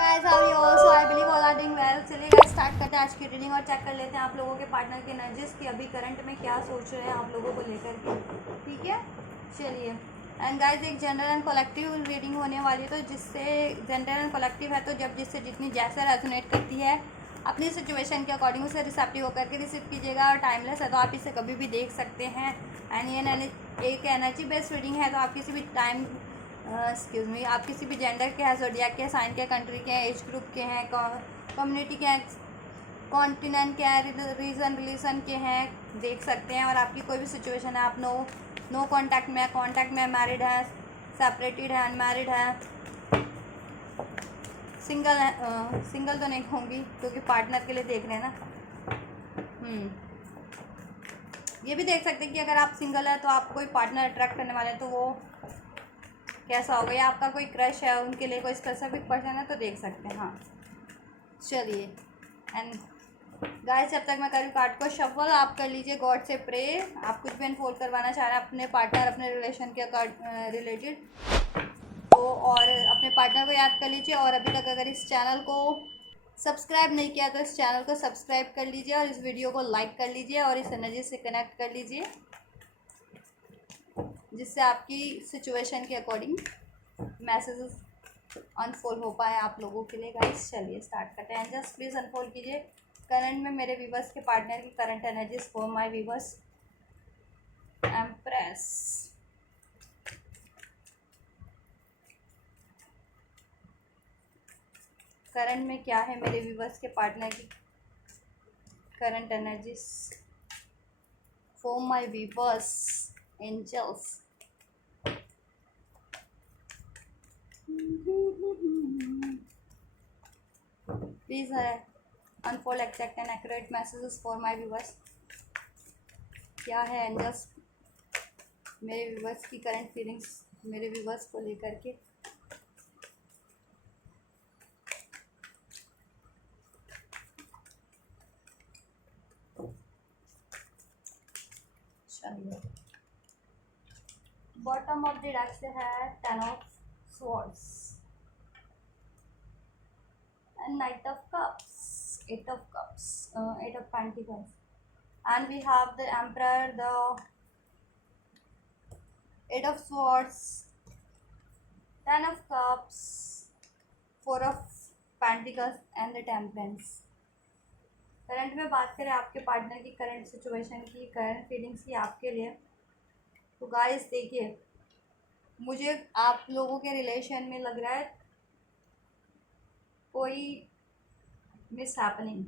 Guys how you all, so I believe all are doing well. चलिए guys start करते हैं आज की रीडिंग और चेक कर लेते हैं आप लोगों के पार्टनर के एनर्जीज की अभी करंट में क्या सोच रहे हैं आप लोगों को लेकर के। ठीक है, चलिए। एंड गाइस एक जनरल एंड कलेक्टिव रीडिंग होने वाली है, तो जिससे जनरल एंड कलेक्टिव है तो जब जिससे जितनी जैसा रेजोनेट करती है अपनी सिचुएशन के अकॉर्डिंग उसे रिसेप्टिव होकर के रिसीव कीजिएगा। और टाइमलेस है तो आप इसे कभी भी देख सकते हैं। एंड ये एक एनर्जी बेस्ड रीडिंग है, तो आप किसी भी टाइम एक्सक्यूज़ मी, आप किसी भी जेंडर के हैं, ज़ोडिएक के, साइन के, कंट्री के हैं, एज ग्रुप के हैं, कम्युनिटी के हैं, कॉन्टिनेंट के हैं, रीजन रिलीजन के हैं, देख सकते हैं। और आपकी कोई भी सिचुएशन है, आप नो कांटेक्ट में है, कांटेक्ट में, मैरिड है, सेपरेटेड है, अनमैरिड है, सिंगल है, सिंगल तो नहीं होंगी क्योंकि पार्टनर के लिए देख रहे हैं ना। ये भी देख सकते हैं कि अगर आप सिंगल है तो आप कोई पार्टनर अट्रैक्ट करने वाले हैं तो वो कैसा होगा, या आपका कोई क्रश है, उनके लिए कोई स्पेसिफिक पर्सन है तो देख सकते हैं। हाँ चलिए। एंड गाइस जब तक मैं करूँ कार्ड को शफल, आप कर लीजिए गॉड से प्रे। आप कुछ भी अनफोल्ड करवाना चाह रहे हैं अपने पार्टनर, अपने रिलेशन के रिलेटेड तो, और अपने पार्टनर को याद कर लीजिए। और अभी तक अगर इस चैनल को सब्सक्राइब नहीं किया तो इस चैनल को सब्सक्राइब कर लीजिए और इस वीडियो को लाइक कर लीजिए और इस एनर्जी से कनेक्ट कर लीजिए, जिससे आपकी सिचुएशन के अकॉर्डिंग मैसेजेस अनफोल्ड हो पाए आप लोगों के लिए। गाइस चलिए स्टार्ट करते हैं। जस्ट प्लीज़ अनफोल्ड कीजिए करंट में मेरे व्यूवर्स के पार्टनर की current energies for my viewers. Empress, current में क्या है मेरे व्यूवर्स के पार्टनर की current energies for my viewers angels. Please unfold exact and accurate messages for my viewers. क्या है एंजल्स मेरे व्यूवर्स की करंट फीलिंग्स मेरे व्यूवर्स को लेकर के। चलिए, बॉटम ऑफ द डेक से है 10 of swords and Knight of Cups, Eight of Cups, Eight of Pentacles, and we have the Emperor, the Eight of Swords, Ten of Cups, Four of Pentacles, and the Temperance. Current में बात करें आपके partner की current situation की, current feelings की आपके लिए, तो गाइस देखिए मुझे आप लोगों के रिलेशन में लग रहा है कोई मिस हैपनिंग,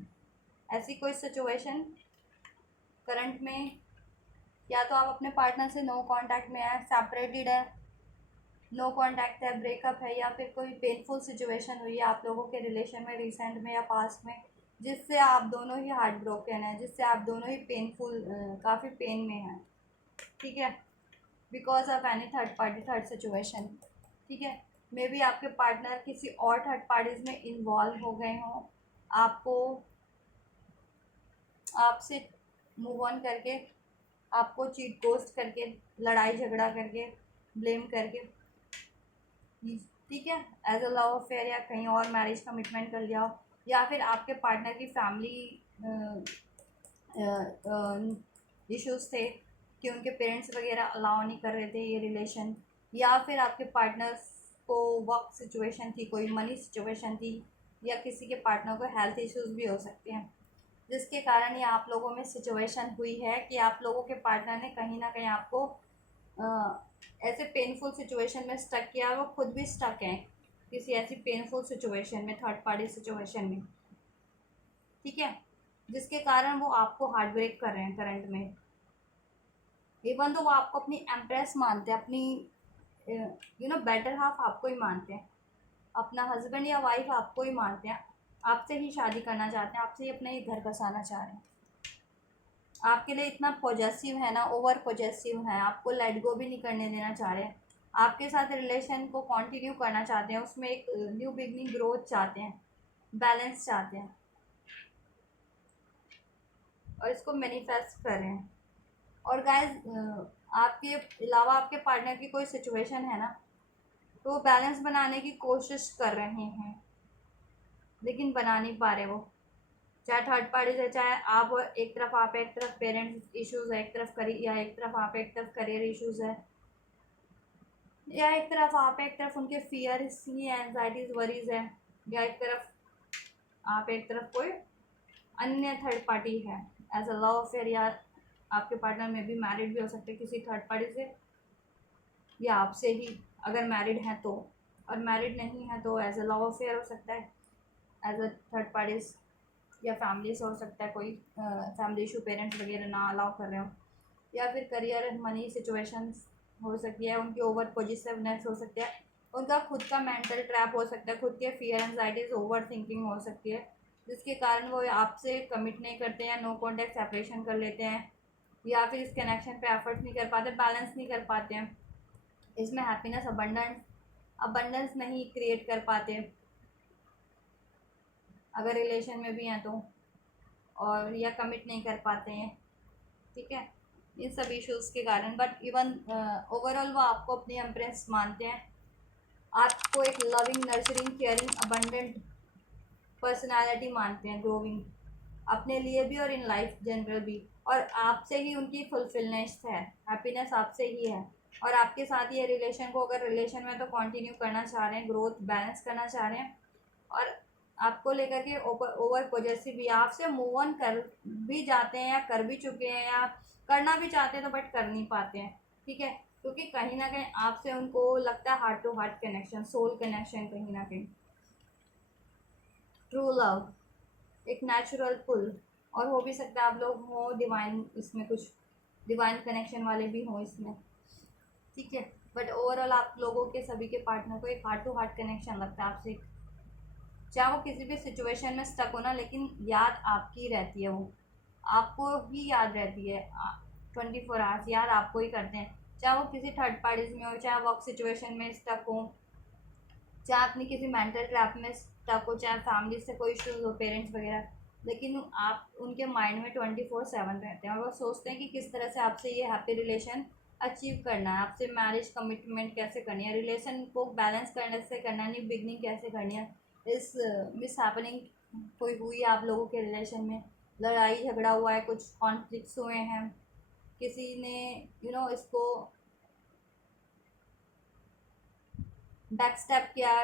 ऐसी कोई सिचुएशन करंट में। या तो आप अपने पार्टनर से नो कांटेक्ट में है, सेपरेटेड है, नो कांटेक्ट है, ब्रेकअप है, या फिर कोई पेनफुल सिचुएशन हुई है आप लोगों के रिलेशन में रिसेंट में या पास्ट में, जिससे आप दोनों ही हार्ट ब्रोकन है, जिससे आप दोनों ही पेनफुल काफ़ी पेन में हैं। ठीक है, because of any third party third situation. ठीक है, मे बी आपके पार्टनर किसी और थर्ड पार्टीज में इन्वॉल्व हो गए हों, आपको आपसे मूव ऑन करके, आपको चीट गोस्ट करके, लड़ाई झगड़ा करके, ब्लेम करके, ठीक है, एज अ लव अफेयर या कहीं और मैरिज कमिटमेंट कर लिया हो, या फिर आपके पार्टनर की फैमिली इश्यूज थे कि उनके पेरेंट्स वगैरह अलाउ नहीं कर रहे थे ये रिलेशन, या फिर आपके पार्टनर्स को वर्क सिचुएशन थी, कोई मनी सिचुएशन थी, या किसी के पार्टनर को हेल्थ इश्यूज भी हो सकते हैं, जिसके कारण ये आप लोगों में सिचुएशन हुई है कि आप लोगों के पार्टनर ने कहीं ना कहीं आपको ऐसे पेनफुल सिचुएशन में स्टक किया, वो खुद भी स्टक हैं किसी ऐसी पेनफुल सिचुएशन में, थर्ड पार्टी सिचुएशन में। ठीक है, जिसके कारण वो आपको हार्ट ब्रेक कर रहे हैं करंट में। इवन तो वो आपको अपनी एम्प्रेस मानते हैं, अपनी बेटर हाफ आपको ही मानते हैं, अपना हस्बैंड या वाइफ आपको ही मानते हैं, आपसे ही शादी करना चाहते हैं, आपसे ही अपने ही घर बसाना चाह रहे हैं, आपके लिए इतना पॉजेसिव है ना, ओवर पॉजेसिव है, आपको लेट गो भी नहीं करने देना चाह रहे हैं, आपके साथ रिलेशन को कंटिन्यू करना चाहते हैं, उसमें एक न्यू बिगनिंग ग्रोथ चाहते हैं, बैलेंस चाहते हैं, और इसको मैनिफेस्ट कर रहे हैं। और गाइस आपके अलावा आपके पार्टनर की कोई सिचुएशन है ना, तो वो बैलेंस बनाने की कोशिश कर रहे हैं, लेकिन बना नहीं पा रहे वो, चाहे थर्ड पार्टी से, चाहे आप एक तरफ, आप एक तरफ पेरेंट्स इश्यूज है, एक तरफ करी या एक तरफ आप एक तरफ करियर इश्यूज है, या एक तरफ आप एक तरफ उनके फियर एंजाइटीज वरीज है, या एक तरफ आप एक तरफ कोई अन्य थर्ड पार्टी है एज अ लव अफेयर, या आपके पार्टनर में भी मैरिड भी हो सकते हैं किसी थर्ड पार्टी से, या आपसे ही अगर मैरिड हैं तो, और मैरिड नहीं है तो एज अ लव अफेयर हो सकता है, एज अ थर्ड पार्टीज, या फैमिली से हो सकता है, कोई फैमिली इशू, पेरेंट्स वगैरह ना अलाउ कर रहे हो, या फिर करियर मनी सिचुएशंस हो सकती है, उनकी ओवर पॉजिटिवनेस हो सकती है, उनका खुद का मेंटल ट्रैप हो सकता है, खुद के फियर एंजाइटीज, ओवर थिंकिंग हो सकती है, जिसके कारण वो आपसे कमिट नहीं करते हैं, नो कॉन्टेक्ट सेपरेशन कर लेते हैं, या फिर इस कनेक्शन पे एफर्ट नहीं कर पाते, बैलेंस नहीं कर पाते हैं, इसमें हैप्पीनेस अबंडेंस नहीं क्रिएट कर पाते अगर रिलेशन में भी हैं तो, और या कमिट नहीं कर पाते हैं, ठीक है, इन सब इश्यूज़ के कारण। बट इवन ओवरऑल वो आपको अपनी एम्प्रेस मानते हैं, आपको एक loving, nurturing, caring, abundant personality मानते हैं, ग्रोविंग, अपने लिए भी और इन लाइफ जनरल भी, और आपसे ही उनकी फुलफिलनेस है, हैप्पीनेस आपसे ही है, और आपके साथ ये रिलेशन को, अगर रिलेशन में तो कंटिन्यू करना चाह रहे हैं, ग्रोथ बैलेंस करना चाह रहे हैं, और आपको लेकर के ओवर पॉजेसिव भी, आपसे मूव ऑन कर भी जाते हैं या कर भी चुके हैं, या करना भी चाहते हैं तो बट कर नहीं पाते हैं, ठीक है, क्योंकि कहीं ना कहीं आपसे उनको लगता है heart to heart connection, soul connection, कहीं ना कहीं ट्रू लव, एक नेचुरल पुल, और हो भी सकता है आप लोग हो डिवाइन, इसमें कुछ डिवाइन कनेक्शन वाले भी हों इसमें, ठीक है, बट ओवरऑल आप लोगों के सभी के पार्टनर को एक हार्ट टू हार्ट कनेक्शन लगता है आपसे, चाहे वो किसी भी सिचुएशन में स्टक होना, लेकिन याद आपकी रहती है, वो आपको ही याद रहती है, 24 आवर्स याद आपको ही करते हैं, चाहे वो किसी थर्ड पार्टीज में हो, चाहे वर्क सिचुएशन में स्टक हो, चाहे अपनी किसी मेंटल ट्रैप में स्टक हो, चाहे फैमिली से कोई इश्यूज हो, पेरेंट्स वगैरह, लेकिन आप उनके माइंड में 24/7 रहते हैं, और वो सोचते हैं कि किस तरह से आपसे ये हैप्पी रिलेशन अचीव करना है, आपसे मैरिज कमिटमेंट कैसे करनी है, रिलेशन को बैलेंस करने से करना नहीं, बिगनिंग कैसे करनी है, इस मिस हैपनिंग कोई हुई है आप लोगों के रिलेशन में, लड़ाई झगड़ा हुआ है, कुछ कॉन्फ्लिक्ट्स हुए हैं, किसी ने इसको बैक स्टेप किया,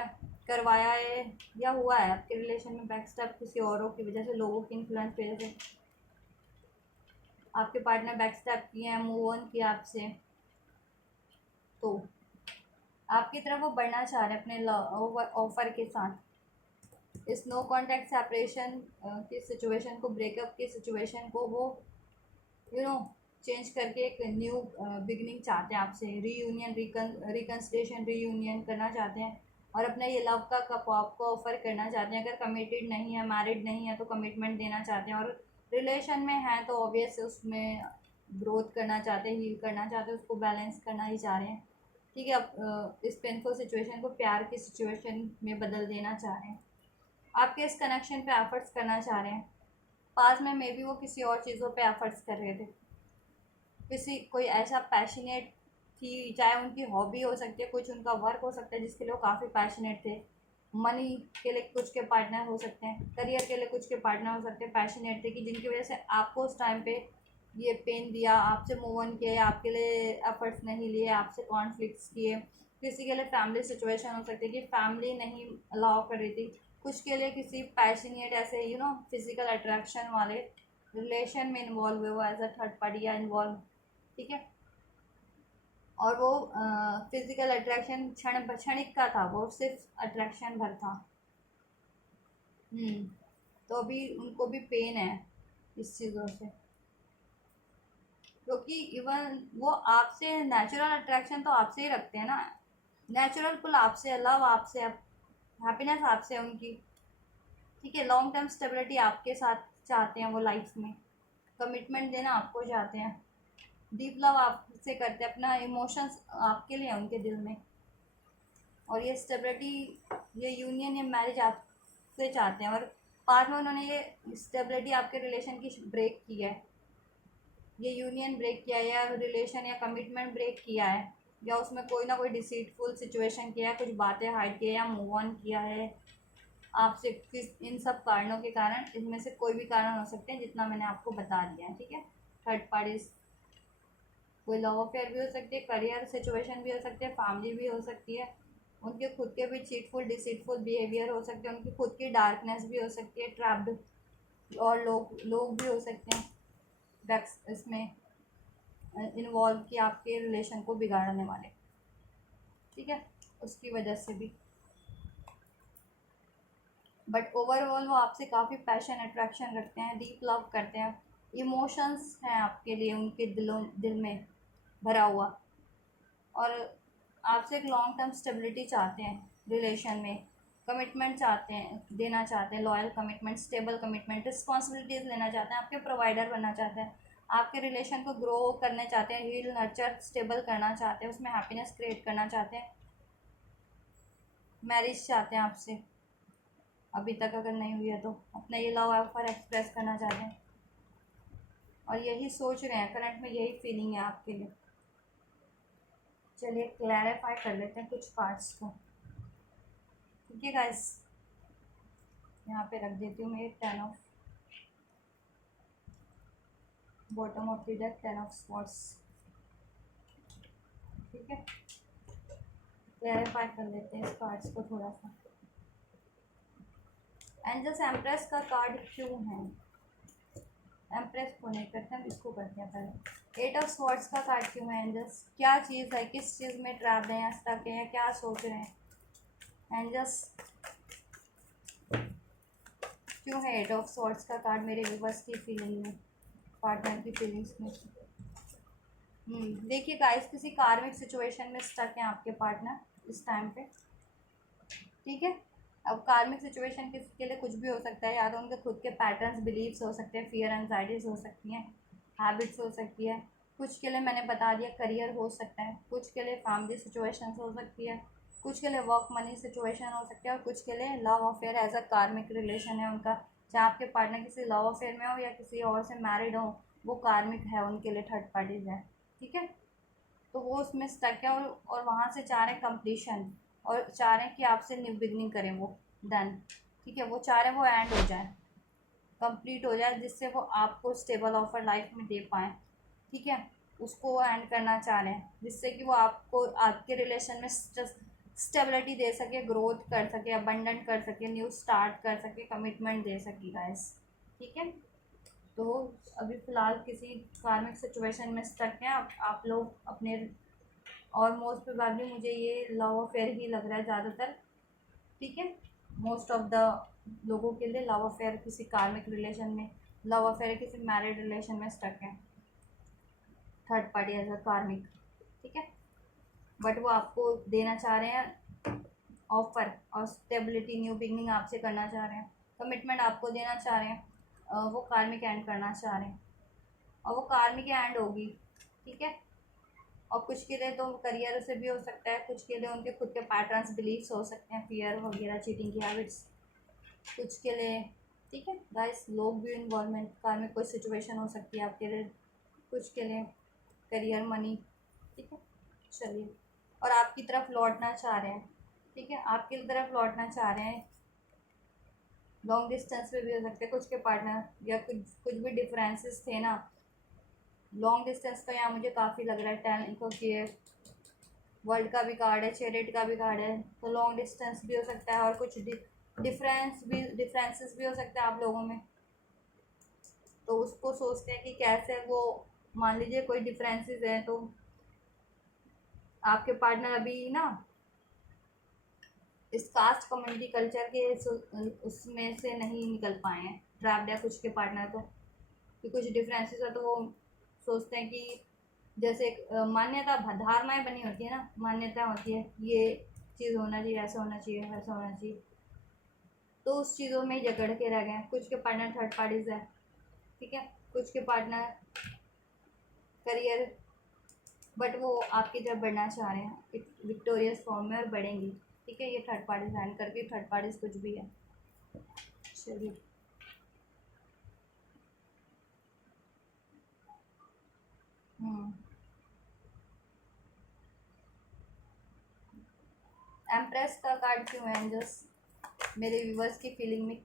करवाया है, या हुआ है आपके रिलेशन में बैक स्टेप किसी औरों की वजह से, लोगों की इन्फ्लुएंस की वजह से आपके पार्टनर बैक स्टेप किए हैं, मूव ऑन किया आपसे, तो आपकी तरफ वो बढ़ना चाह रहे हैं अपने ऑफर के साथ, इस नो कॉन्टैक्ट सेपरेशन की सिचुएशन को, ब्रेकअप की सिचुएशन को वो चेंज करके एक न्यू बिगनिंग चाहते हैं आपसे, रीयूनियन, रिकन्सिलेशन, रीयूनियन करना चाहते हैं, और अपना ये लव का कप आपको ऑफर करना चाहते हैं, अगर कमिटेड नहीं है, मैरिड नहीं है तो कमिटमेंट देना चाहते हैं, और रिलेशन में है तो ऑब्वियस उसमें ग्रोथ करना चाहते हैं, हील करना चाहते हैं, उसको बैलेंस करना ही चाह रहे हैं, ठीक है, अब इस पेनफुल सिचुएशन को प्यार की सिचुएशन में बदल देना चाह रहे हैं, आपके इस कनेक्शन पे एफर्ट्स करना चाह रहे हैं, पास में मे बी वो किसी और चीज़ों पे एफर्ट्स कर रहे थे, किसी कोई ऐसा पैशनेट थी, चाहे उनकी हॉबी हो सकती है, कुछ उनका वर्क हो सकता है जिसके लिए वो काफ़ी पैशनेट थे, मनी के लिए कुछ के पार्टनर हो सकते हैं, करियर के लिए कुछ के पार्टनर हो सकते हैं, पैशनेट थे, कि जिनकी वजह से आपको उस टाइम पे ये पेन दिया, आपसे मूव ऑन किया, आपके लिए एफर्ट्स नहीं लिए, आपसे कॉन्फ्लिक्ट्स किए, किसी के लिए फैमिली सिचुएशन हो सकती है कि फैमिली नहीं अलाउ कर रही थी, कुछ के लिए किसी पैशनेट ऐसे फिजिकल अट्रैक्शन वाले रिलेशन में इन्वॉल्व हुए, वो एज अ थर्ड पार्टी या इन्वॉल्व, ठीक है, और वो फिजिकल अट्रैक्शन क्षणिक का था, वो सिर्फ अट्रैक्शन भर था, तो अभी उनको भी पेन है इस चीज़ों से, क्योंकि इवन वो आपसे नेचुरल अट्रैक्शन तो आपसे ही रखते हैं ना, नेचुरल पुल आपसे, लव आपसे, हैप्पीनेस आपसे उनकी, ठीक है, लॉन्ग टर्म स्टेबिलिटी आपके साथ चाहते हैं वो लाइफ में, कमिटमेंट देना आपको चाहते हैं, डीप लव आपसे करते हैं, अपना इमोशंस आपके लिए उनके दिल में, और ये स्टेबिलिटी, ये यूनियन, ये मैरिज आपसे चाहते हैं, और बाद में उन्होंने ये स्टेबिलिटी आपके रिलेशन की ब्रेक की है, ये यूनियन ब्रेक किया है, या रिलेशन या कमिटमेंट ब्रेक किया है, या उसमें कोई ना कोई डिसीटफुल सिचुएशन किया है, कुछ बातें हाइड किया या मूव ऑन किया है, आपसे किस इन सब कारणों के कारण, इनमें से कोई भी कारण हो सकते हैं जितना मैंने आपको बता दिया है, ठीक है। थर्ड पार्टीज, कोई लव अफेयर भी हो सकती है, करियर सिचुएशन भी हो सकती है, फैमिली भी हो सकती है, उनके खुद के भी चीटफुल डिसीटफुल बिहेवियर हो सकते हैं, उनकी खुद की डार्कनेस भी हो सकती है, ट्रैप्ड और लोग लोग भी हो सकते हैं बैक्स इसमें इन्वॉल्व कि आपके रिलेशन को बिगाड़ने वाले, ठीक है, उसकी वजह से भी। बट ओवरऑल वो आपसे काफ़ी पैशन अट्रैक्शन रखते हैं, डीप लव करते हैं, इमोशंस हैं आपके लिए उनके दिल में भरा हुआ, और आपसे एक लॉन्ग टर्म स्टेबिलिटी चाहते हैं रिलेशन में, कमिटमेंट चाहते हैं, देना चाहते हैं, loyal commitment, stable commitment, responsibilities लेना चाहते हैं, आपके प्रोवाइडर बनना चाहते हैं, आपके रिलेशन को ग्रो करने चाहते हैं, हील नर्चर स्टेबल करना चाहते हैं, उसमें हैप्पीनेस क्रिएट करना चाहते हैं, मैरिज चाहते हैं आपसे, अभी तक अगर नहीं हुई है तो अपना ये लव ऑफर एक्सप्रेस करना चाहते हैं, और यही सोच रहे हैं करंट में, यही फीलिंग है आपके लिए। चलिए क्लैरिफाई कर लेते हैं कुछ पार्ट्स को, ठीक है गाइस। यहाँ पे रख देती हूँ मैं 10 of bottom of the deck, 10 of swords, ठीक है। क्लैरिफाई कर लेते हैं इस कार्ड्स को थोड़ा सा। एंजल्स एम्प्रेस का कार्ड क्यों है, एम्प्रेस को नहीं करते हैं, इसको करते हैं पहले। 8 ऑफ स्वॉर्ड्स का कार्ड क्यों है एंजल्स, क्या चीज़ है, किस चीज़ में ट्रैप्ड हैं या स्टक हैं, क्या सोच रहे हैं एंजल्स, क्यों है 8 ऑफ स्वॉर्ड्स का कार्ड मेरे व्यूअर्स की फीलिंग में, पार्टनर की फीलिंग्स में। देखिए गाइस, किसी कार्मिक सिचुएशन में स्टक हैं आपके पार्टनर इस टाइम पे, ठीक है। अब कार्मिक सिचुएशन किसी के लिए कुछ भी हो सकता है, या तो उनके खुद के पैटर्न्स बिलीव्स हो सकते हैं, फियर एंजाइटीज हो सकती हैं, हैबिट्स हो सकती है, कुछ के लिए मैंने बता दिया करियर हो सकता है, कुछ के लिए फैमिली सिचुएशन हो सकती है, कुछ के लिए वर्क मनी सिचुएशन हो सकती है, और कुछ के लिए लव अफेयर एज अ कार्मिक रिलेशन है उनका, चाहे आपके पार्टनर किसी लव अफेयर में हो या किसी और से मैरिड हो, वो कार्मिक है उनके लिए, थर्ड पार्टीज है, ठीक है। तो वो उसमें स्टक है, और वहाँ से चाह रहे हैं कंप्लीशन, और चाह रहे हैं कि आपसे न्यू बिगनिंग करें वो, डन, ठीक है। वो चाह रहे हैं वो एंड हो जाए, कंप्लीट हो जाए, जिससे वो आपको स्टेबल ऑफर लाइफ में दे पाएँ, ठीक है। उसको वो एंड करना चाह रहे हैं, जिससे कि वो आपको आपके रिलेशन में स्टेबिलिटी दे सके, ग्रोथ कर सके, अबंडेंट कर सके, न्यू स्टार्ट कर सके, कमिटमेंट दे सके गाइस, ठीक है। तो अभी फ़िलहाल किसी कार्मिक सिचुएशन में स्टक हैं आप लोग अपने, और मोस्ट प्रोबेबली मुझे ये लव अफेयर ही लग रहा है ज़्यादातर, ठीक है। मोस्ट ऑफ द लोगों के लिए लव अफेयर, किसी कार्मिक रिलेशन में लव अफेयर, किसी मैरिड रिलेशन में स्टक है थर्ड पार्टी एज अ कार्मिक, ठीक है। बट वो आपको देना चाह रहे हैं ऑफर, और स्टेबिलिटी, न्यू बिगनिंग आपसे करना चाह रहे हैं, कमिटमेंट आपको देना चाह रहे हैं, वो कार्मिक एंड करना चाह रहे हैं, और वो कार्मिक एंड होगी, ठीक है। और कुछ के लिए तो करियर से भी हो सकता है, कुछ के लिए उनके खुद के पैटर्न्स बिलीव्स हो सकते हैं, फियर वगैरह, चीटिंग की हैबिट्स, कुछ के लिए, ठीक है गाइस। लोग भी इन्वॉल्वमेंट, कार में कोई सिचुएशन हो सकती है आपके लिए, कुछ के लिए करियर, मनी, ठीक है। चलिए, और आपकी तरफ लौटना चाह रहे हैं, ठीक है, आपकी तरफ लौटना चाह रहे हैं, लॉन्ग डिस्टेंस पे भी हो सकते हैं कुछ के पार्टनर, या कुछ कुछ भी डिफरेंसेस थे ना, लॉन्ग डिस्टेंस तो यहाँ मुझे काफ़ी लग रहा है, 10 क्योंकि वर्ल्ड का भी कार्ड है, चैरिट का भी कार्ड है, तो लॉन्ग डिस्टेंस भी हो सकता है, और कुछ डिफरेंसेस भी हो सकता है आप लोगों में, तो उसको सोचते हैं कि कैसे वो, मान लीजिए कोई डिफरेंसेस हैं, तो आपके पार्टनर अभी ना इस कास्ट कम्युनिटी कल्चर के उसमें से नहीं निकल पाए हैं, ट्रैप्ड है कुछ के पार्टनर, तो कि कुछ डिफरेंसेस है, तो वो सोचते हैं कि जैसे एक मान्यता, धारणाएं बनी होती है ना, मान्यता होती है, ये चीज़ होना चाहिए, ऐसा होना चाहिए, वैसा होना चाहिए, तो उस चीज़ों में जकड़ के रह गए। कुछ के पार्टनर थर्ड पार्टीज है, ठीक है, कुछ के पार्टनर करियर, बट वो आपकी तरफ बढ़ना चाह रहे हैं विक्टोरियस फॉर्म में, और बढ़ेंगी, ठीक है। ये थर्ड पार्टी साइन करके, थर्ड पार्टीज कुछ भी है। चलिए, एम्प्रेस का कार्ड क्यों है एंजल्स, मेरे व्यूवर्स की फीलिंग में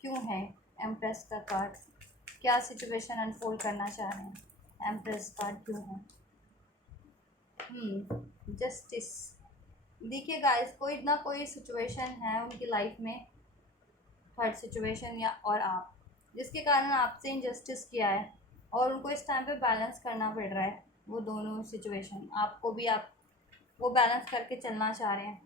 क्यों है एम्प्रेस का कार्ड, क्या सिचुएशन अनफोल्ड करना चाह रहे हैं, एम्प्रेस कार्ड क्यों है। जस्टिस। देखिए गाइस, कोई ना कोई सिचुएशन है उनकी लाइफ में, थर्ड सिचुएशन या और आप, जिसके कारण आपसे इनजस्टिस किया है और उनको इस टाइम पे बैलेंस करना पड़ रहा है। वो दोनों सिचुएशन आपको भी, आप वो बैलेंस करके चलना चाह रहे हैं,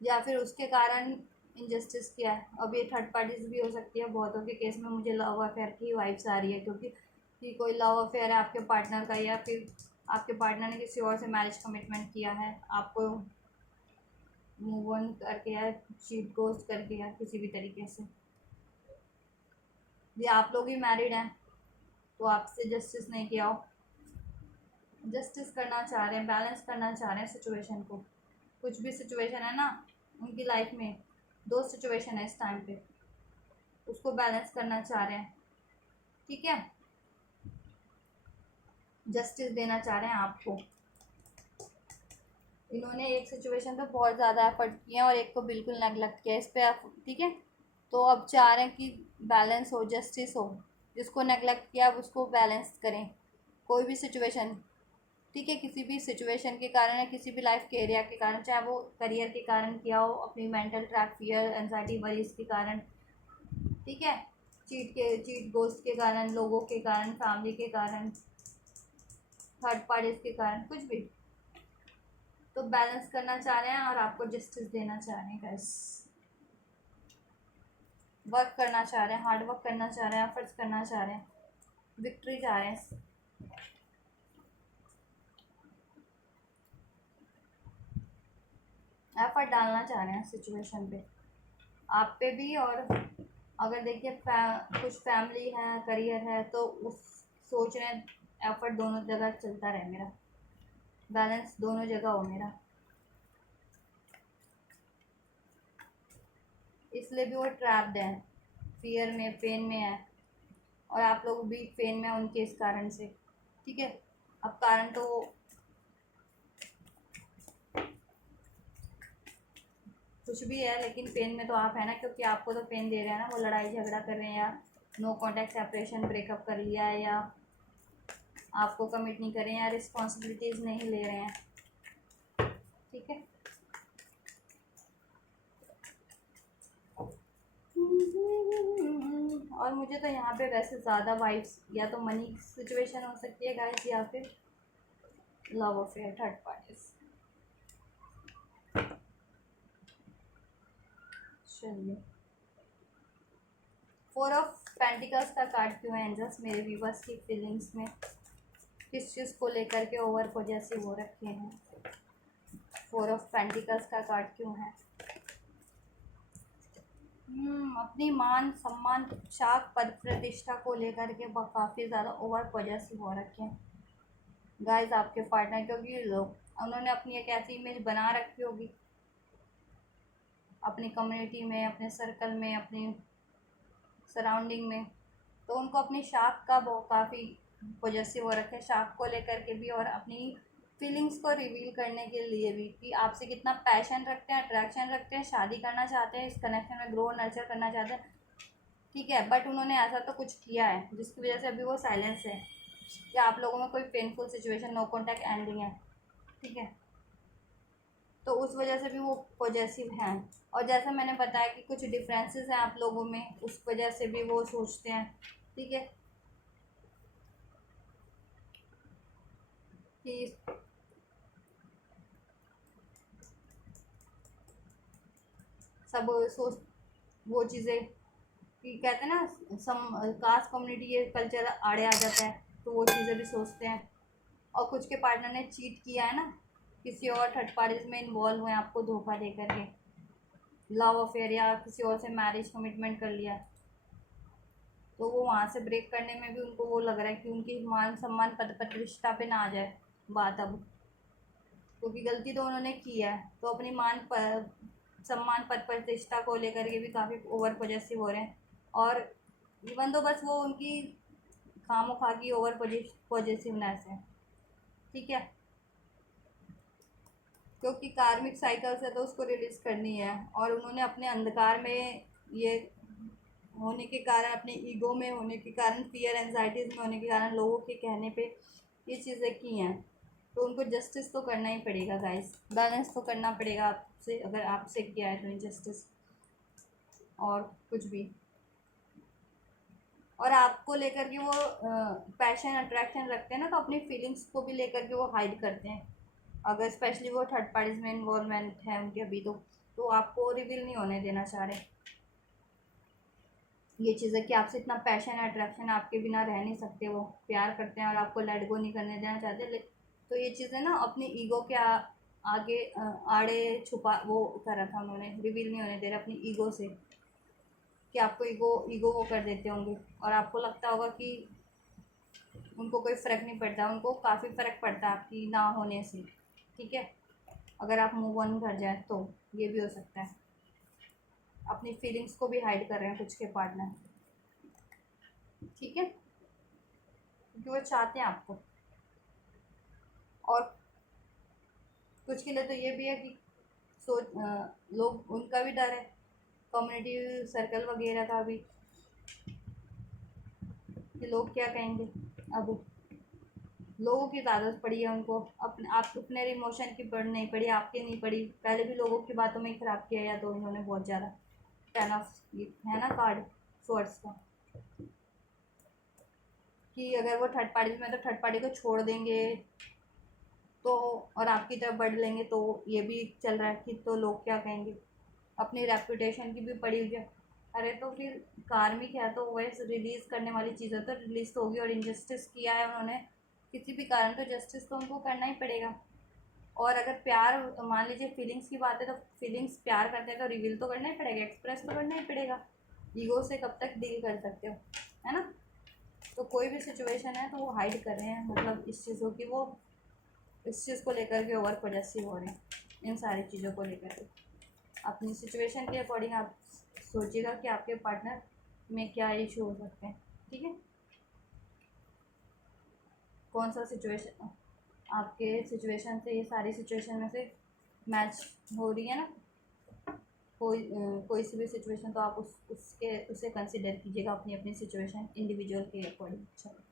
या फिर उसके कारण इनजस्टिस किया है। अब ये थर्ड पार्टीज भी हो सकती है। बहुतों के केस में मुझे लव अफेयर की वाइब्स आ रही है, क्योंकि कि कोई लव अफेयर है आपके पार्टनर का, या फिर आपके पार्टनर ने किसी और से मैरिज कमिटमेंट किया है, आपको मूव ऑन करके या चीट गोस्ट करके या किसी भी तरीके से। ये आप लोग ही मैरिड हैं तो आपसे जस्टिस नहीं किया हो, जस्टिस करना चाह रहे हैं, बैलेंस करना चाह रहे हैं सिचुएशन को। कुछ भी सिचुएशन है ना उनकी लाइफ में, दो सिचुएशन है इस टाइम पे, उसको बैलेंस करना चाह रहे हैं। ठीक है, जस्टिस देना चाह रहे हैं आपको। इन्होंने एक सिचुएशन पे बहुत ज़्यादा एफर्ट किया और एक को बिल्कुल नेगलेक्ट किया इस पे आप। ठीक है, तो अब चाह रहे हैं कि बैलेंस हो, जस्टिस हो। जिसको नेगलेक्ट किया आप उसको बैलेंस करें, कोई भी सिचुएशन। ठीक है, किसी भी सिचुएशन के कारण या किसी भी लाइफ के एरिया के कारण, चाहे वो करियर के कारण किया हो, अपनी mental track, fear, anxiety, worries के कारण। ठीक है, चीट गोस्ट के कारण, लोगों के कारण, फैमिली के कारण, थर्ड पार्टीज के कारण, कुछ भी। तो बैलेंस करना चाह रहे हैं और आपको जस्टिस देना चाह रहे हैं गाइस। वर्क करना चाह रहे हैं, हार्ड वर्क करना चाह रहे हैं, एफर्ट्स करना चाह रहे हैं, विक्ट्री चाह रहे हैं। एफर्ट डालना चाह रहे हैं सिचुएशन पे, आप पे भी। और अगर देखिए कुछ फैमिली है, करियर है, तो उस सोच रहे हैं एफर्ट दोनों जगह चलता रहे मेरा, बैलेंस दोनों जगह हो मेरा। इसलिए भी वो ट्रैप्ड है, फियर में, पेन में है, और आप लोग भी पेन में उनके इस कारण से। ठीक है, अब कारण तो कुछ भी है, लेकिन पेन में तो आप है ना, क्योंकि आपको तो पेन दे रहे हैं ना। वो लड़ाई झगड़ा कर रहे हैं, या नो कॉन्टैक्ट सेपरेशन, ब्रेकअप कर लिया है, या आपको कमिट नहीं कर रहे हैं, या रिस्पॉन्सिबिलिटीज़ नहीं ले रहे हैं। ठीक है, और मुझे तो यहाँ पे वैसे ज़्यादा वाइब्स या तो मनी सिचुएशन हो सकती है गाइस, या फिर लव अफेयर, थर्ड पार्टीज। चलिए, 4 ऑफ पेंटिकल्स का कार्ड क्यों है एंजल्स मेरे व्यूवर्स की फीलिंग्स में, किस चीज़ को लेकर के ओवर पॉजेसिव हो रखे हैं। 4 ऑफ पेंटिकल्स का कार्ड क्यों है। अपनी मान सम्मान, शाख, पद प्रतिष्ठा को लेकर के काफ़ी ज़्यादा ओवर पॉजेसिव हो रखे हैं गाइस आपके पार्टनर, क्योंकि लोग उन्होंने अपनी एक ऐसी इमेज बना रखी होगी अपनी कम्युनिटी में, अपने सर्कल में, अपनी सराउंडिंग में। तो उनको अपनी शाख का बहुत काफ़ी पॉजेसिव हो रखे हैं, शाख को लेकर के भी, और अपनी फीलिंग्स को रिवील करने के लिए भी, कि आपसे कितना पैशन रखते हैं, अट्रैक्शन रखते हैं, शादी करना चाहते हैं, इस कनेक्शन में ग्रो नर्चर करना चाहते हैं। ठीक है, बट उन्होंने ऐसा तो कुछ किया है जिसकी वजह से अभी वो साइलेंस है, या आप लोगों में कोई painful situation, no contact ending है। ठीक है, तो उस वजह से भी वो पॉजेसिव हैं। और जैसा मैंने बताया कि कुछ डिफरेंसेस हैं आप लोगों में, उस वजह से भी वो सोचते हैं। ठीक है, कि सब सोच वो चीज़ें, कि कहते हैं ना सम कास्ट कम्युनिटी ये कल्चर आड़े आ जाता है, तो वो चीज़ें भी सोचते हैं। और कुछ के पार्टनर ने चीट किया है ना, किसी और थर्ड पार्टीज में इन्वॉल्व हुए, आपको धोखा दे करके, लव अफेयर या किसी और से मैरिज कमिटमेंट कर लिया, तो वो वहाँ से ब्रेक करने में भी उनको वो लग रहा है कि उनकी मान सम्मान, पद प्रतिष्ठा पे ना आ जाए बात अब, क्योंकि गलती तो उन्होंने की है। तो अपनी सम्मान, पद प्रतिष्ठा को लेकर के भी काफ़ी ओवर पॉजेसिव हो रहे हैं। और इवन तो बस वो उनकी खामोखा की ओवर पॉजेसिवनेस है। ठीक है, क्योंकि कार्मिक साइकिल से तो उसको रिलीज़ करनी है, और उन्होंने अपने अंधकार में ये होने के कारण, अपने ईगो में होने के कारण, फियर एंजाइटीज़ में होने के कारण, लोगों के कहने पे ये चीज़ें की हैं। तो उनको जस्टिस तो करना ही पड़ेगा गाइस, बैलेंस तो करना पड़ेगा आपसे, अगर आपसे किया है तो इनजस्टिस और कुछ भी। और आपको लेकर के वो पैशन अट्रैक्शन रखते हैं ना, तो अपनी फीलिंग्स को भी लेकर के वो हाइड करते हैं। अगर स्पेशली वो थर्ड पार्टीज में इन्वॉल्वमेंट है उनके अभी, तो आपको रिवील नहीं होने देना चाह रहे ये चीज़ें कि आपसे इतना पैशन अट्रैक्शन, आपके बिना रह नहीं सकते, वो प्यार करते हैं और आपको लेट गो नहीं करने देना चाहते। तो ये चीज़ें ना अपनी ईगो के आगे आड़े छुपा वो करा था उन्होंने, रिवील नहीं होने दे रहे अपनी ईगो से, कि आपको ईगो ईगो वो कर देते होंगे और आपको लगता होगा कि उनको कोई फ़र्क नहीं पड़ता। उनको काफ़ी फ़र्क पड़ता है आपकी ना होने से, ठीक है। अगर आप मूव ऑन कर जाए तो ये भी हो सकता है। अपनी फीलिंग्स को भी हाइड कर रहे हैं कुछ के पार्टनर, ठीक है, क्योंकि वो चाहते हैं आपको। और कुछ के लिए तो ये भी है कि लोग, उनका भी डर है कम्युनिटी सर्कल वगैरह का भी, कि लोग क्या कहेंगे। अब लोगों की आदत पड़ी है उनको, अपने आप अपने इमोशन की पड़ नहीं पड़ी, आपके नहीं पड़ी। पहले भी लोगों की बातों में ही ख़राब किया, या तो इन्होंने बहुत ज़्यादा। टेन ऑफ है ना कार्ड स्वॉर्ड्स का, कि अगर वो थर्ड पार्टी में, तो थर्ड पार्टी को छोड़ देंगे तो, और आपकी तरफ बढ़ लेंगे तो ये भी चल रहा है कि तो लोग क्या कहेंगे। अपनी रेपुटेशन की भी पड़ी हुई है। अरे तो फिर कार्मिक है तो वैसे रिलीज़ करने वाली चीज़ें तो रिलीज़ तो होगी, और इनजस्टिस किया है उन्होंने किसी भी कारण, तो जस्टिस तो उनको करना ही पड़ेगा। और अगर प्यार, मान लीजिए फीलिंग्स की बात है, तो फीलिंग्स प्यार करते हैं तो रिवील तो करना ही पड़ेगा, एक्सप्रेस तो करना ही पड़ेगा। ईगो से कब तक डील कर सकते हो, है ना। तो कोई भी सिचुएशन है तो वो हाइड कर रहे हैं, मतलब इस चीज़ों की, वो इस चीज़ को लेकर के ओवर पॉजेसिव हो रहे हैं, इन सारी चीज़ों को लेकर के। अपनी सिचुएशन के अकॉर्डिंग आप सोचिएगा कि आपके पार्टनर में क्या इशू हो सकते हैं, ठीक है। कौन सा सिचुएशन आपके सिचुएशन से, ये सारी सिचुएशन में से मैच हो रही है ना, कोई सी भी सिचुएशन, तो आप उसे कंसिडर कीजिएगा अपनी अपनी सिचुएशन इंडिविजुअल के अकॉर्डिंग। चलो,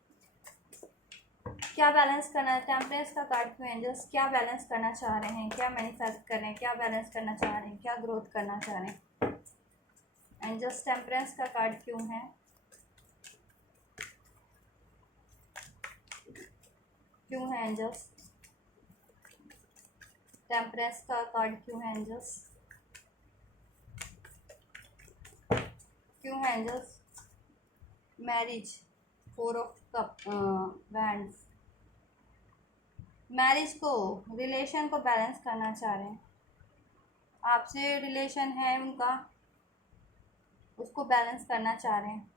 क्या बैलेंस करना है, टेम्परेंस का कार्ड क्यों एंजल्स, क्या बैलेंस करना चाह रहे हैं, क्या मैनिफेस्ट कर रहे हैं, क्या बैलेंस करना चाह रहे हैं, क्या ग्रोथ करना चाह रहे हैं। एंजल्स टेम्परेंस का कार्ड क्यों है, क्यों है एंजल्स, टेम्परेंस का कार्ड क्यों है एंजल्स, क्यों है angels. Marriage, 4 of cup wands, marriage को, रिलेशन को बैलेंस करना चाह रहे हैं। आपसे रिलेशन है उनका, उसको बैलेंस करना चाह रहे हैं।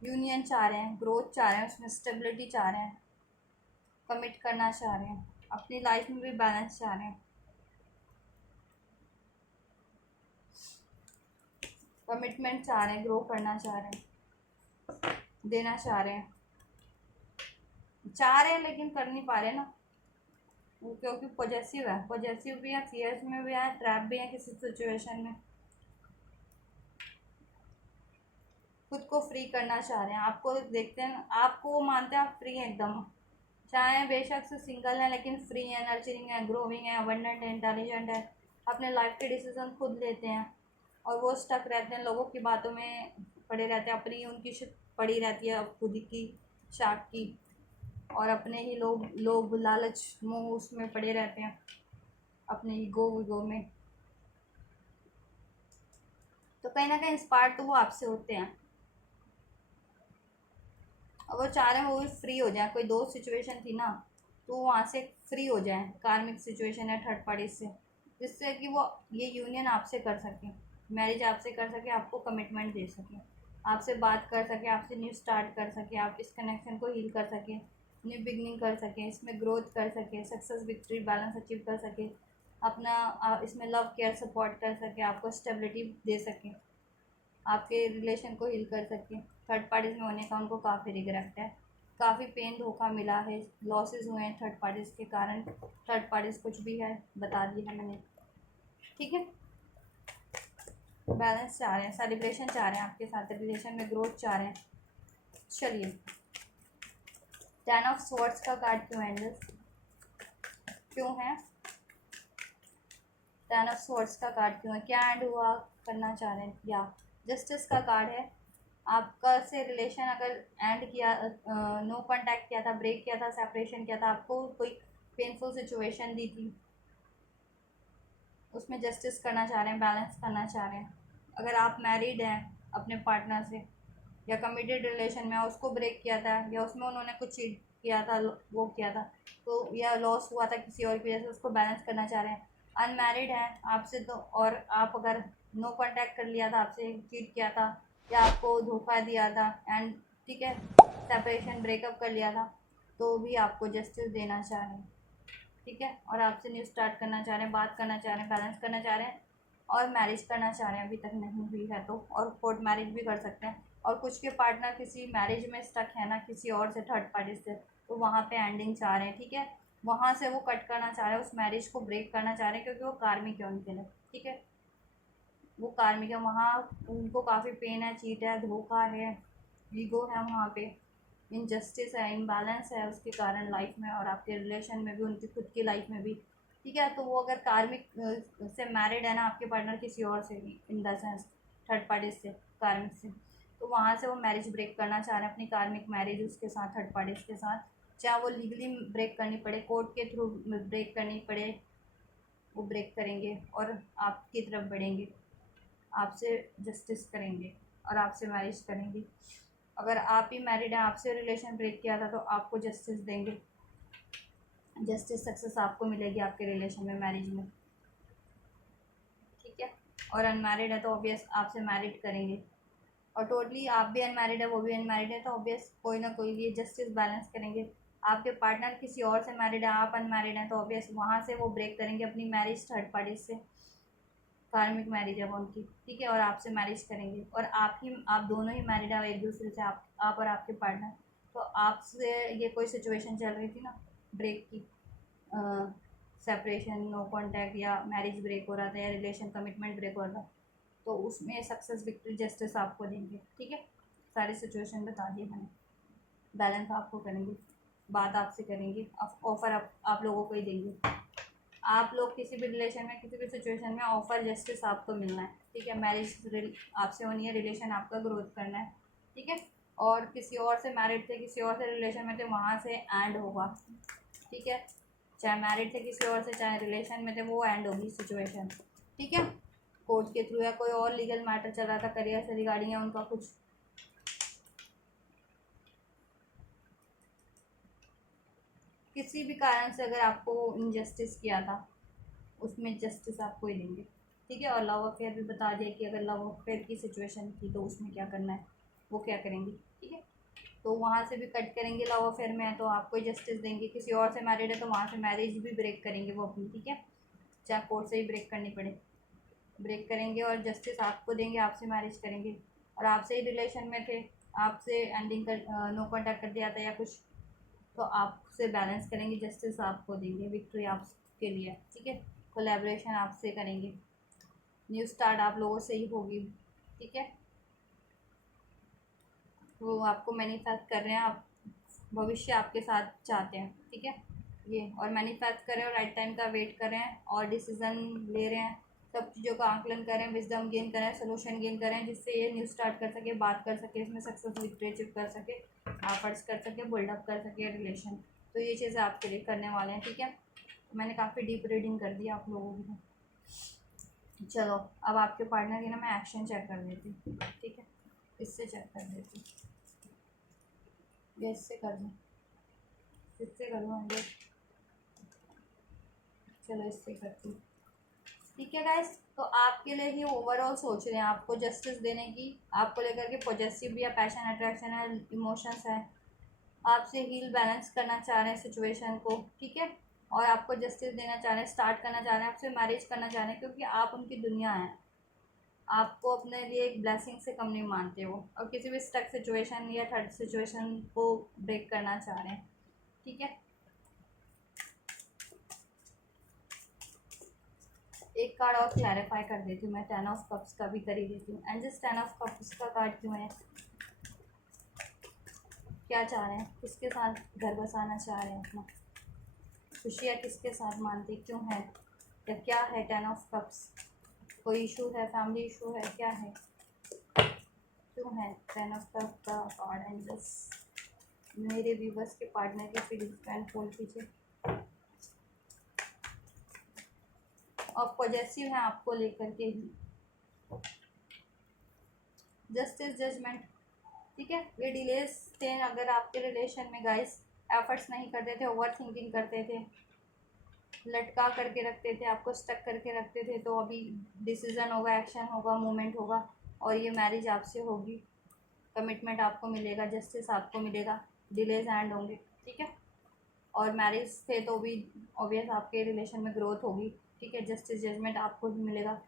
यूनियन चाह रहे हैं, ग्रोथ चाह रहे हैं, उसमें स्टेबिलिटी चाह रहे हैं, कमिट करना चाह रहे हैं, अपनी लाइफ में भी बैलेंस चाह रहे हैं, कमिटमेंट चाह रहे हैं, ग्रो करना चाह रहे हैं, देना चाह रहे हैं लेकिन कर नहीं पा रहे ना, क्योंकि पॉजेसिव है, पॉजेसिव भी है, फियर्स में भी है, ट्रैप भी है किसी सिचुएशन में। खुद को फ्री करना चाह रहे हैं, आपको देखते हैं, आपको वो मानते हैं आप फ्री हैं एकदम, चाहे बेशक से सिंगल है लेकिन फ्री है, नर्चरिंग है, ग्रोविंग है, अबंडेंट है, इंटेलिजेंट है, अपने लाइफ के डिसीजन खुद लेते हैं। और वो स्टक रहते हैं, लोगों की बातों में पड़े रहते हैं, अपनी उनकी पड़ी रहती है खुद की शाख की, और अपने ही लोग लालच मोह उसमें पड़े रहते हैं, अपने ईगो में। तो कहीं ना कहीं इंस्पायर तो वो आपसे होते हैं, अब वो चाह रहे हैं वो भी फ्री हो जाए। कोई दोस्त सिचुएशन थी ना, तो वो वहाँ से फ्री हो जाए, कार्मिक सिचुएशन है थर्ड पार्टी से, जिससे कि वो ये यूनियन आपसे कर सकें, मैरिज आपसे कर सके, आपको कमिटमेंट दे सकें, आपसे बात कर सके, आपसे न्यू स्टार्ट कर सके, आप इस कनेक्शन को हील कर सकें, न्यू बिगनिंग कर सकें, इसमें ग्रोथ कर सकें, सक्सेस विक्ट्री बैलेंस अचीव कर सकें, अपना इसमें लव केयर सपोर्ट कर सकें, आपको स्टेबिलिटी दे सकें, आपके रिलेशन को हील कर सकें। थर्ड पार्टीज में होने का उनको काफ़ी रिग्रेट है, काफ़ी पेन धोखा मिला है, लॉसेस हुए हैं थर्ड पार्टीज़ के कारण। थर्ड पार्टीज़ कुछ भी है बता दिया मैंने, ठीक है। बैलेंस चाह रहे हैं, सेलिब्रेशन चाह रहे हैं आपके साथ, रिलेशन में ग्रोथ चाह रहे हैं। चलिए, 10 ऑफ स्वॉर्ड्स का कार्ड क्यों एंजल्स, क्यों है 10 ऑफ स्वॉर्ड्स का कार्ड क्यों है, क्या एंड हुआ करना चाह रहे हैं, या जस्टिस का कार्ड है। आपका से रिलेशन अगर एंड किया, नो कांटेक्ट किया था, ब्रेक किया था, सेपरेशन किया था, आपको कोई पेनफुल सिचुएशन दी थी, उसमें जस्टिस करना चाह रहे हैं, बैलेंस करना चाह रहे हैं। अगर आप मैरिड हैं अपने पार्टनर से या कमिटेड रिलेशन में, उसको ब्रेक किया था या उसमें उन्होंने कुछ चीट किया था, वो किया था, तो या लॉस हुआ था किसी और की वजह से, उसको बैलेंस करना चाह रहे हैं। अनमैरिड हैं आपसे तो, और आप अगर नो कांटेक्ट कर लिया था, आपसे चीट किया था या आपको धोखा दिया था एंड ठीक है सेपरेशन ब्रेकअप कर लिया था, तो भी आपको जस्टिस देना चाह रहे हैं, ठीक है। और आपसे न्यू स्टार्ट करना चाह रहे हैं, बात करना चाह रहे हैं, बैलेंस करना चाह रहे हैं, और मैरिज करना चाह रहे हैं, अभी तक नहीं हुई है तो, और कोर्ट मैरिज भी कर सकते हैं। और कुछ के पार्टनर किसी मैरिज में स्टक है ना, किसी और से, थर्ड पार्टी से, तो वहाँ पे एंडिंग चाह रहे हैं, ठीक है। वहाँ से वो कट करना चाह रहे हैं, उस मैरिज को ब्रेक करना चाह रहे हैं, क्योंकि वो कार्मिक है उनके लिए, ठीक है। वो कार्मिक है, वहाँ उनको काफ़ी पेन है, चीट है, धोखा है, ईगो है वहाँ पे, इनजस्टिस है, इम्बैलेंस है उसके कारण लाइफ में, और आपके रिलेशन में भी, उनकी खुद की लाइफ में भी, ठीक है। तो वो अगर कार्मिक से मैरिड है ना, आपके पार्टनर किसी और से भी, in the sense third party से, कार्मिक से, तो वहाँ से वो मैरिज ब्रेक करना चाह रहे हैं, अपनी कार्मिक मैरिज उसके साथ, थर्ड पार्टी के साथ, चाहे वो लीगली ब्रेक करनी पड़े, कोर्ट के थ्रू ब्रेक करनी पड़े, वो ब्रेक करेंगे और आपकी तरफ बढ़ेंगे, आपसे जस्टिस करेंगे और आपसे मैरिज करेंगे। अगर आप ही मैरिड हैं, आपसे रिलेशन ब्रेक किया था, तो आपको जस्टिस देंगे, जस्टिस सक्सेस आपको मिलेगी आपके रिलेशन में, मैरिज में, ठीक है। और अनमैरिड है तो ऑब्वियस आपसे मैरिड करेंगे, और टोटली आप भी अनमैरिड है, वो भी अनमैरिड है, तो ऑब्वियस कोई ना कोई ये जस्टिस बैलेंस करेंगे। आपके पार्टनर किसी और से मैरिड है, आप अनमैरिड हैं, तो ऑब्वियस वहाँ से वो ब्रेक करेंगे अपनी मैरिज थर्ड पार्टी से, कार्मिक मैरिज है वो उनकी, ठीक है। और आपसे मैरिज करेंगे, और आप दोनों ही मैरिड है एक दूसरे से, आप और आपके पार्टनर। तो आपसे ये कोई सिचुएशन चल रही थी ना ब्रेक की, सेपरेशन, नो कांटेक्ट, या मैरिज ब्रेक हो रहा था, या रिलेशन कमिटमेंट ब्रेक हो रहा था, तो उसमें सक्सेस, विक्ट्री, जस्टिस आपको देंगे, ठीक है। सारी सिचुएशन बता दी मैंने, बैलेंस आपको करेंगे, बात आपसे करेंगे, ऑफर आप लोगों को ही देंगे। आप लोग किसी भी रिलेशन में, किसी भी सिचुएशन में, ऑफर जस्टिस आपको मिलना है, ठीक है। मैरिज आपसे होनी है, रिलेशन आपका ग्रोथ करना है, ठीक है। और किसी और से मैरिड थे, किसी और से रिलेशन में थे, वहाँ से एंड होगा, ठीक है। चाहे मैरिड थे किसी और से, चाहे रिलेशन में थे, वो एंड होगी सिचुएशन, ठीक है। कोर्ट के थ्रू, या कोई और लीगल मैटर चल रहा था करियर से रिगार्डिंग, या उनका कुछ, किसी भी कारण से अगर आपको इनजस्टिस किया था, उसमें जस्टिस आपको ही देंगे, ठीक है। और लव अफेयर भी बता दिया कि अगर लव अफेयर की सिचुएशन थी तो उसमें क्या करना है, वो क्या करेंगे, ठीक है। तो वहाँ से भी कट करेंगे, लव अफेयर में है तो आपको ही जस्टिस देंगे, किसी और से मैरिड है तो वहाँ से मैरिज भी ब्रेक करेंगे वो अपनी, ठीक है। चाहे कोर्ट से ही ब्रेक करनी पड़े, ब्रेक करेंगे और जस्टिस आपको देंगे, आपसे मैरिज करेंगे। और आपसे ही रिलेशन में थे, आपसे एंडिंग कर, नो कॉन्टैक्ट कर दिया था या कुछ, तो आपसे बैलेंस करेंगे, जस्टिस आपको देंगे, विक्ट्री आपके लिए, ठीक है। कोलैबोरेशन आपसे करेंगे, न्यू स्टार्ट आप लोगों से ही होगी, ठीक है। वो आपको मैनिफेस्ट कर रहे हैं, आप भविष्य आपके साथ चाहते हैं, ठीक है। ये और मैनिफेस्ट कर रहे हैं, और राइट टाइम का वेट कर रहे हैं, और डिसीजन ले रहे हैं, सब चीज़ों का आंकलन कर रहे हैं, विजडम गेन कर रहे हैं, सोल्यूशन गेन कर रहे हैं, जिससे ये न्यू स्टार्ट कर सके, बात कर सके, इसमें सक्सेस विक्ट्री अचीव कर सके, एफर्ट्स कर सके, बिल्डअप कर सके रिलेशन। तो ये चीज़ें आपके लिए करने वाले हैं, ठीक है। तो मैंने काफ़ी डीप रीडिंग कर दी आप लोगों की। चलो, अब आपके पार्टनर की ना मैं एक्शन चेक कर देती हूँ, ठीक है। इससे चेक कर देती हूँ, या इससे कर दूँ, इससे करूँ हम लोग, चलो इससे करती हूँ, ठीक है गाइस। तो आपके लिए ही ओवरऑल सोच रहे हैं, आपको जस्टिस देने की, आपको लेकर के पॉजिटिव या पैशन, अट्रैक्शन है, इमोशंस है, आपसे हील बैलेंस करना चाह रहे हैं सिचुएशन को, ठीक है। और आपको जस्टिस देना चाह रहे हैं, स्टार्ट करना चाह रहे हैं, आपसे मैरिज करना चाह रहे हैं, क्योंकि आप उनकी दुनिया हैं, आपको अपने लिए एक ब्लेसिंग से कम नहीं मानते हो, और किसी भी स्टक सिचुएशन या थर्ड सिचुएशन को ब्रेक करना चाह रहे हैं। ठीक है, एक कार्ड और क्लैरिफाई कर देती हूँ मैं, 10 ऑफ कप्स का भी कर ही देती हूँ। एंड जस्ट 10 ऑफ कप्स का कार्ड क्यों है, क्या चाह रहे हैं, किसके साथ घर बसाना चाह रहे हैं अपना, खुशियाँ किसके साथ मानते क्यों है, या क्या है 10 ऑफ कप्स, कोई इशू है, फैमिली इशू है, क्या है, क्यों है 10 ऑफ कप का कार्ड। एंड जस्ट मेरे व्यूवर्स के पार्टनर की फीलिंग्स एंड होल्ड कीजिए। और पॉजिटिव है आपको लेकर के ही, जस्टिस जजमेंट। ठीक है, ये डिलेस थे अगर आपके रिलेशन में गाइस, एफर्ट्स नहीं करते थे, ओवर थिंकिंग करते थे, लटका करके रखते थे, आपको स्टक करके रखते थे, तो अभी डिसीजन होगा, एक्शन होगा, मूवमेंट होगा, और ये मैरिज आपसे होगी, कमिटमेंट आपको मिलेगा, जस्टिस आपको मिलेगा, डिलेज एंड होंगे। ठीक है, और मैरिज थे तो भी ऑब्वियस आपके रिलेशन में ग्रोथ होगी। ठीक है, जस्टिस जजमेंट आपको भी मिलेगा,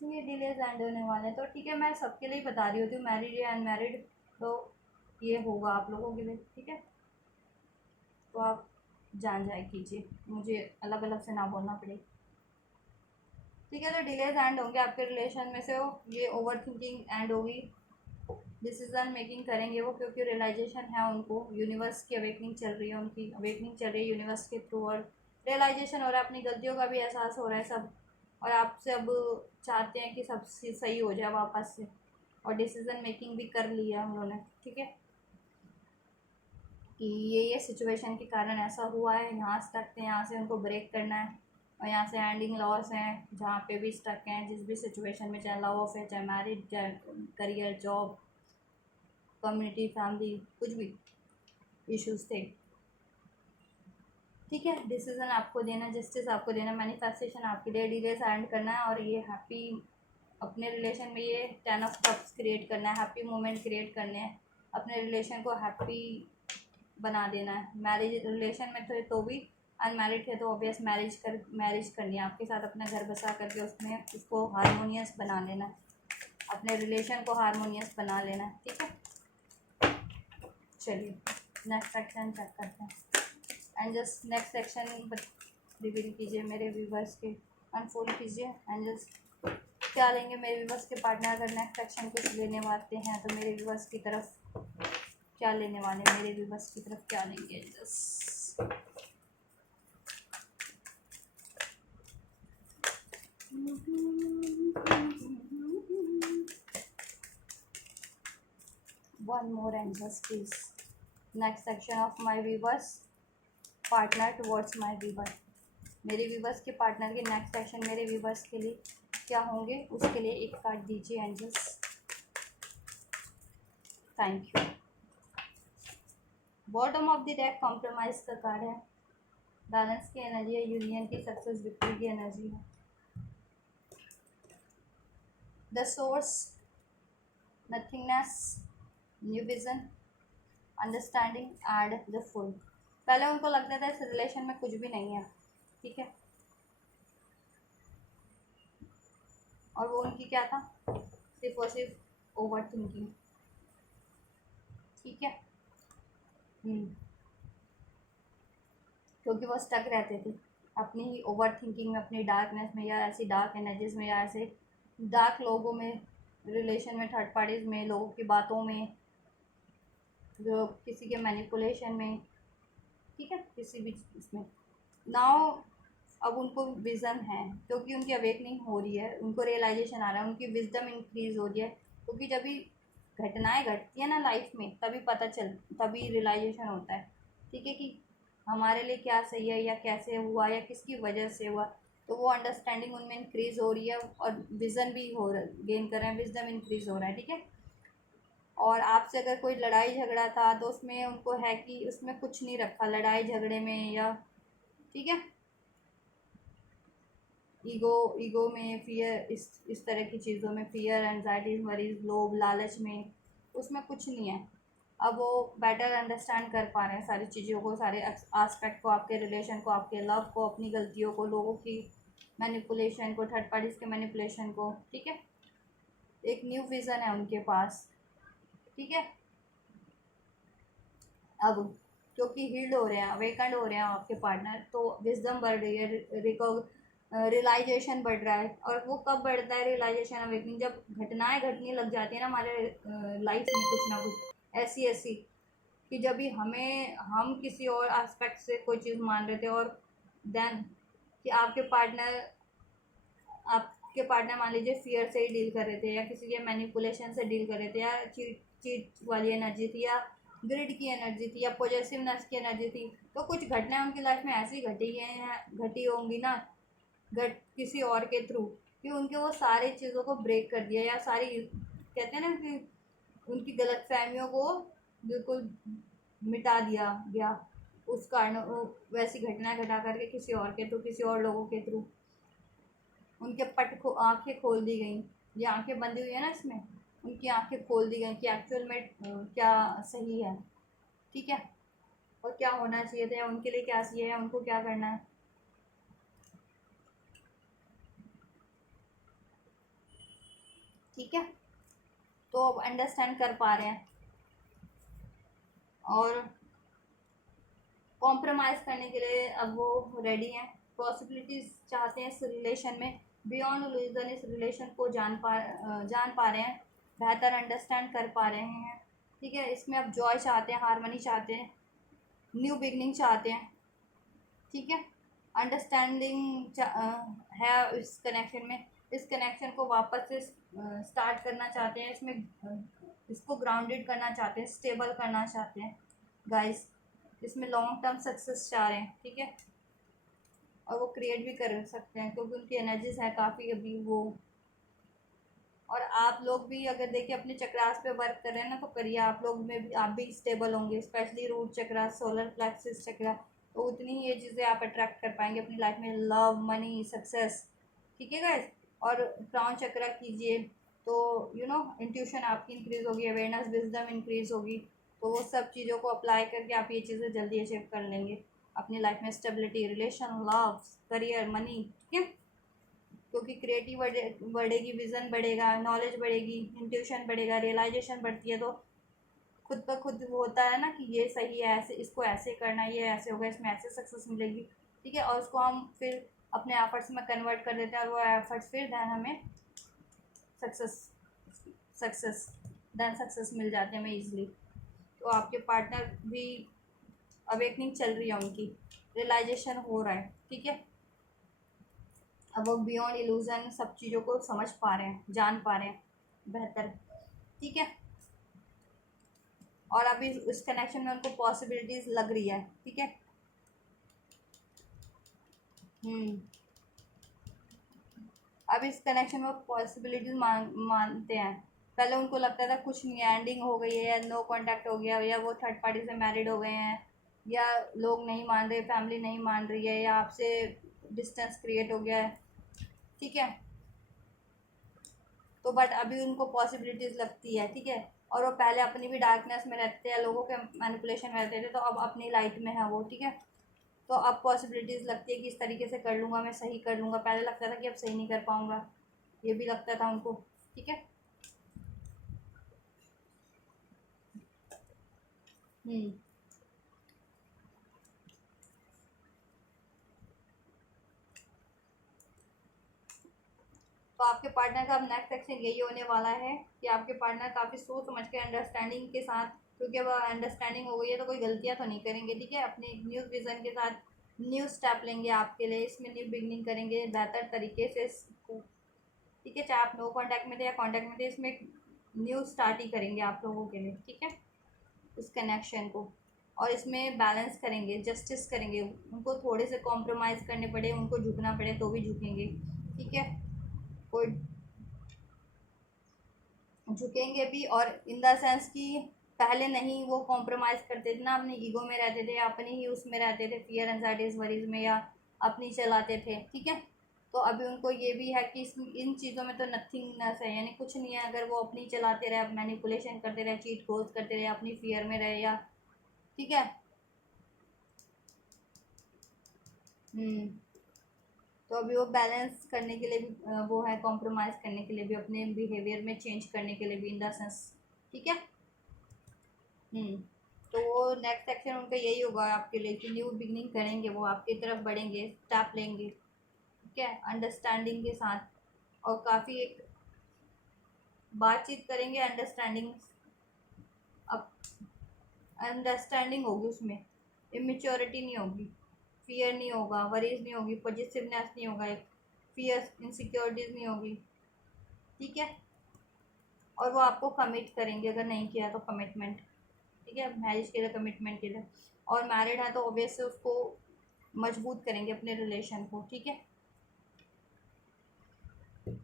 ये डिलेज एंड होने वाले हैं। तो ठीक है, मैं सबके लिए बता रही होती हूँ, मैरिड या अनमैरिड, तो ये होगा आप लोगों के लिए। ठीक है, तो आप जान जाए कीजिए, मुझे अलग अलग से ना बोलना पड़े। ठीक है, तो डिलेज एंड होंगे आपके रिलेशन में से, वो ये ओवर थिंकिंग एंड होगी, डिसीजन मेकिंग करेंगे वो, क्योंकि रियलाइजेशन है उनको, यूनिवर्स की अवेकनिंग चल रही है, उनकी अवेकनिंग चल रही है यूनिवर्स के थ्रू, और रियलाइजेशन हो रहा है, अपनी गलतियों का भी एहसास हो रहा है सब, और आपसे अब चाहते हैं कि सब सही हो जाए वापस से, और डिसीजन मेकिंग भी कर लिया उन्होंने। ठीक है, कि ये सिचुएशन के कारण ऐसा हुआ है, यहाँ स्टक थे, यहाँ से उनको ब्रेक करना है, और यहाँ से एंडिंग लॉस हैं, जहाँ पे भी स्टक हैं, जिस भी सिचुएशन में, चाहे लव है, चाहे मैरिज, चाहे करियर, जॉब, कम्युनिटी, फैमिली, कुछ भी इश्यूज थे। ठीक है, डिसीजन आपको देना, जस्टिस आपको देना, मैनिफेस्टेशन आपके लिए, डिलेस एंड करना है, और ये हैप्पी अपने रिलेशन में ये 10 ऑफ कप्स क्रिएट करना है, हैप्पी मोमेंट क्रिएट करने हैं, अपने रिलेशन को हैप्पी बना देना है। मैरिज रिलेशन में तो भी अनमैरिड थे तो ऑब्वियस मैरिज करनी है आपके साथ, अपना घर बसा करके उसमें उसको हारमोनियस बना लेना है, अपने रिलेशन को हारमोनियस बना लेना है। ठीक है, चलिए नेक्स्ट सेक्शन चेक करते हैं। And just next section reveal कीजिए मेरे व्यूवर्स के, अनफोल्ड कीजिए, एंड जस्ट क्या लेंगे मेरे व्यूवर्स के पार्टनर, अगर नेक्स्ट सेक्शन कुछ लेने वाले हैं तो मेरे व्यूवर्स की तरफ क्या लेने वाले, मेरे व्यूवर्स की तरफ क्या लेंगे। Just one more angels please, next section of my viewers partner towards my viewer, मेरे व्यूवर्स के पार्टनर के नेक्स्ट सेक्शन मेरे व्यूवर्स के लिए क्या होंगे, उसके लिए एक कार्ड दीजिए angels. Thank you. Bottom of the deck compromise का कार्ड है, बैलेंस की एनर्जी है, यूनियन की, सक्सेस, विक्ट्री की एनर्जी है, the source, nothingness, new vision, understanding and the full. पहले उनको लगता था इस रिलेशन में कुछ भी नहीं है। ठीक है, और वो उनकी क्या था, सिर्फ और सिर्फ ओवर थिंकिंग। ठीक है, क्योंकि वो स्टक रहते थे अपनी ही ओवर थिंकिंग में, अपनी डार्कनेस में, या ऐसी डार्क एनर्जीज में, या ऐसे डार्क लोगों में, रिलेशन में, थर्ड पार्टीज में, लोगों की बातों में, जो किसी के मैनिपुलेशन में। ठीक है, किसी भी इसमें नाउ अब उनको विज़न है, क्योंकि उनकी अवेकनिंग हो रही है, उनको रियलाइजेशन आ रहा है, उनकी विजडम इंक्रीज हो रही है, क्योंकि जब भी घटनाएं घटती है ना लाइफ में, तभी रियलाइजेशन होता है। ठीक है, कि हमारे लिए क्या सही है, या कैसे हुआ, या किसकी वजह से हुआ, तो वो अंडरस्टैंडिंग उनमें इंक्रीज हो रही है, और विज़न भी हो रहा गेन कर रहे हैं, विजडम इंक्रीज हो रहा है। ठीक है, और आपसे अगर कोई लड़ाई झगड़ा था तो उसमें उनको है कि उसमें कुछ नहीं रखा लड़ाई झगड़े में, या ठीक है, ईगो में, फियर, इस तरह की चीज़ों में, फियर, एंजाइटी, वरीज, लोभ, लालच में, उसमें कुछ नहीं है। अब वो बेटर अंडरस्टैंड कर पा रहे हैं सारी चीज़ों को, सारे एस्पेक्ट को, आपके रिलेशन को, आपके लव को, अपनी गलतियों को, लोगों की मैनिपुलेशन को, थर्ड पार्टीज के मैनिपुलेशन को, ठीक है। एक न्यू विज़न है उनके पास, ठीक है। अब क्योंकि हील्ड हो रहे हैं, अवेकंड हो रहे हैं आपके पार्टनर, तो विजडम बढ़ रही है, रियलाइजेशन बढ़ रहा है। और वो कब बढ़ता है रियलाइजेशन, अवेकनिंग, जब घटनाएं घटने लग जाती है ना हमारे लाइफ में, कुछ ना कुछ ऐसी ऐसी, कि जब भी हम किसी और एस्पेक्ट से कोई चीज़ मान रहे थे, और देन कि आपके पार्टनर मान लीजिए फियर से ही डील कर रहे थे, या किसी के मैनिपुलेशन से डील कर रहे थे, या चीट चीट वाली एनर्जी थी, या ग्रिड की एनर्जी थी, या पॉजिटिवनेस की एनर्जी थी। तो कुछ घटनाएं उनकी लाइफ में ऐसी घटी होंगी ना, किसी और के थ्रू, कि उनके वो सारी चीज़ों को ब्रेक कर दिया, या सारी, कहते हैं ना कि उनकी गलत फहमियों को बिल्कुल मिटा दिया गया, उस कारण वैसी घटना घटा करके किसी और के थ्रू, किसी और लोगों के थ्रू उनके आंखें खोल दी गई। ये आंखें बंदी हुई है ना इसमें, उनकी आंखें खोल दी गई कि एक्चुअल में क्या सही है, ठीक है, और क्या होना चाहिए था, उनके लिए क्या सही है, उनको क्या करना है, ठीक है। तो अब अंडरस्टैंड कर पा रहे हैं, और कॉम्प्रोमाइज़ करने के लिए अब वो रेडी हैं, पॉसिबिलिटीज़ चाहते हैं इस रिलेशन में, बियॉन्ड इल्यूजन इस रिलेशन को जान पा रहे हैं, बेहतर अंडरस्टैंड कर पा रहे हैं, ठीक है। इसमें अब जॉय चाहते हैं, हारमनी चाहते हैं, न्यू बिगनिंग चाहते हैं, ठीक है। अंडरस्टैंडिंग है इस कनेक्शन में, इस कनेक्शन को वापस से स्टार्ट करना चाहते हैं, इसमें इसको ग्राउंडेड करना चाहते हैं, स्टेबल करना चाहते हैं गाइस, इसमें लॉन्ग टर्म सक्सेस चाह रहे हैं, ठीक है। और वो क्रिएट भी कर सकते हैं क्योंकि उनकी एनर्जीज है काफ़ी अभी वो। और आप लोग भी अगर देखिए अपने चक्रास पे वर्क कर रहे हैं ना, तो करिए, आप लोग में भी, आप भी स्टेबल होंगे, स्पेशली रूट चक्रा, सोलर प्लेक्सिस चक्रा, तो उतनी ही ये चीज़ें आप अट्रैक्ट कर पाएंगे अपनी लाइफ में, लव, मनी, सक्सेस, ठीक है गाइस। और क्राउन चक्रा कीजिए, तो इंट्यूशन आपकी इंक्रीज होगी, अवेयरनेस, विजडम इंक्रीज होगी, तो वो सब चीज़ों को अप्लाई करके आप ये चीज़ें जल्दी अचीव कर लेंगे अपनी लाइफ में, stability, relation, love, career, money, ठीक है। क्योंकि क्रिएटिव बढ़ेगी, विज़न बढ़ेगा, नॉलेज बढ़ेगी, इंट्यूशन बढ़ेगा, रियलाइजेशन बढ़ती है, तो खुद ब खुद वो होता है ना कि ये सही है, ऐसे इसको ऐसे करना, ये ऐसे होगा, इसमें ऐसे सक्सेस मिलेगी, ठीक है। और उसको हम फिर अपने एफर्ट्स में कन्वर्ट कर देते हैं, और वो एफर्ट्स फिर दैन हमें सक्सेस सक्सेस दैन सक्सेस मिल जाते हैं हमें ईजिली। तो आपके पार्टनर भी अवेकनिंग चल रही है उनकी, रियलाइजेशन हो रहा है, ठीक है। अब वो बियॉन्ड इल्यूजन सब चीज़ों को समझ पा रहे हैं, जान पा रहे हैं बेहतर, ठीक है। और अभी उस कनेक्शन में उनको पॉसिबिलिटीज लग रही है, ठीक है। हम्म अब इस कनेक्शन में पॉसिबिलिटीज मानते हैं। पहले उनको लगता था कुछ नहीं, एंडिंग हो गई है, या नो कांटेक्ट हो गया, या वो थर्ड पार्टी से मैरिड हो गए हैं, या लोग नहीं मान रहे, फैमिली नहीं मान रही है, या आपसे डिस्टेंस क्रिएट हो गया है, ठीक है। तो बट अभी उनको पॉसिबिलिटीज़ लगती है, ठीक है। और वो पहले अपनी भी डार्कनेस में रहते हैं, लोगों के मैनिपुलेशन में रहते थे, तो अब अपनी लाइट में है वो, ठीक है। तो अब पॉसिबिलिटीज़ लगती है कि इस तरीके से कर लूँगा, मैं सही कर लूँगा, पहले लगता था कि अब सही नहीं कर पाऊँगा, ये भी लगता था उनको, ठीक है। हम्म तो आपके पार्टनर का अब नेक्स्ट एक्शन यही होने वाला है कि आपके पार्टनर काफ़ी सोच समझ के, अंडरस्टैंडिंग के साथ, क्योंकि अब अंडरस्टैंडिंग हो गई है तो कोई गलतियाँ तो नहीं करेंगे, ठीक है। अपने न्यू विज़न के साथ न्यू स्टेप लेंगे आपके लिए, इसमें न्यू बिगनिंग करेंगे बेहतर तरीके से इसको, ठीक है। चाहे आप नो कांटेक्ट में थे या कांटेक्ट में थे, इसमें एक न्यू स्टार्ट ही करेंगे आप लोगों के लिए, ठीक है, इस कनेक्शन को। और इसमें बैलेंस करेंगे, जस्टिस करेंगे, उनको थोड़े से कॉम्प्रोमाइज़ करने पड़े, उनको झुकना पड़े तो भी झुकेंगे, ठीक है। कोई झुकेंगे भी, और इन द सेंस कि पहले नहीं वो कॉम्प्रोमाइज़ करते थे ना, अपनी ईगो में रहते थे, अपनी ही उसमें रहते थे, फियर, एंजाइटीज, वरीज में, या अपनी चलाते थे, ठीक है। तो अभी उनको ये भी है कि इन चीज़ों में तो नथिंगनेस है, यानी कुछ नहीं है, अगर वो अपनी चलाते रहे, मैनिपुलेशन करते रहे, चीट खोज करते रहे, अपनी फियर में रहे, या, ठीक है। हम्म तो अभी वो बैलेंस करने के लिए भी वो है, कॉम्प्रोमाइज़ करने के लिए भी, अपने बिहेवियर में चेंज करने के लिए भी, इन द सेंस। ठीक है। तो वो नेक्स्ट सेक्शन उनका यही होगा आपके लिए कि न्यू बिगनिंग करेंगे, वो आपकी तरफ बढ़ेंगे, स्टेप लेंगे। ठीक है, अंडरस्टैंडिंग के साथ, और काफ़ी एक बातचीत करेंगे, अंडरस्टैंडिंग, अब अंडरस्टैंडिंग होगी उसमें, इमेच्योरिटी नहीं होगी, फियर नहीं होगा, वरीज नहीं होगी, पॉजिटिवनेस नहीं होगा, एक फियर इनसिक्योरिटीज नहीं होगी। ठीक है। और वो आपको कमिट करेंगे, अगर नहीं किया तो कमिटमेंट। ठीक है, मैरिज के लिए, कमिटमेंट के लिए। और मैरिड है तो ऑब्वियसली उसको मजबूत करेंगे अपने रिलेशन को। ठीक है।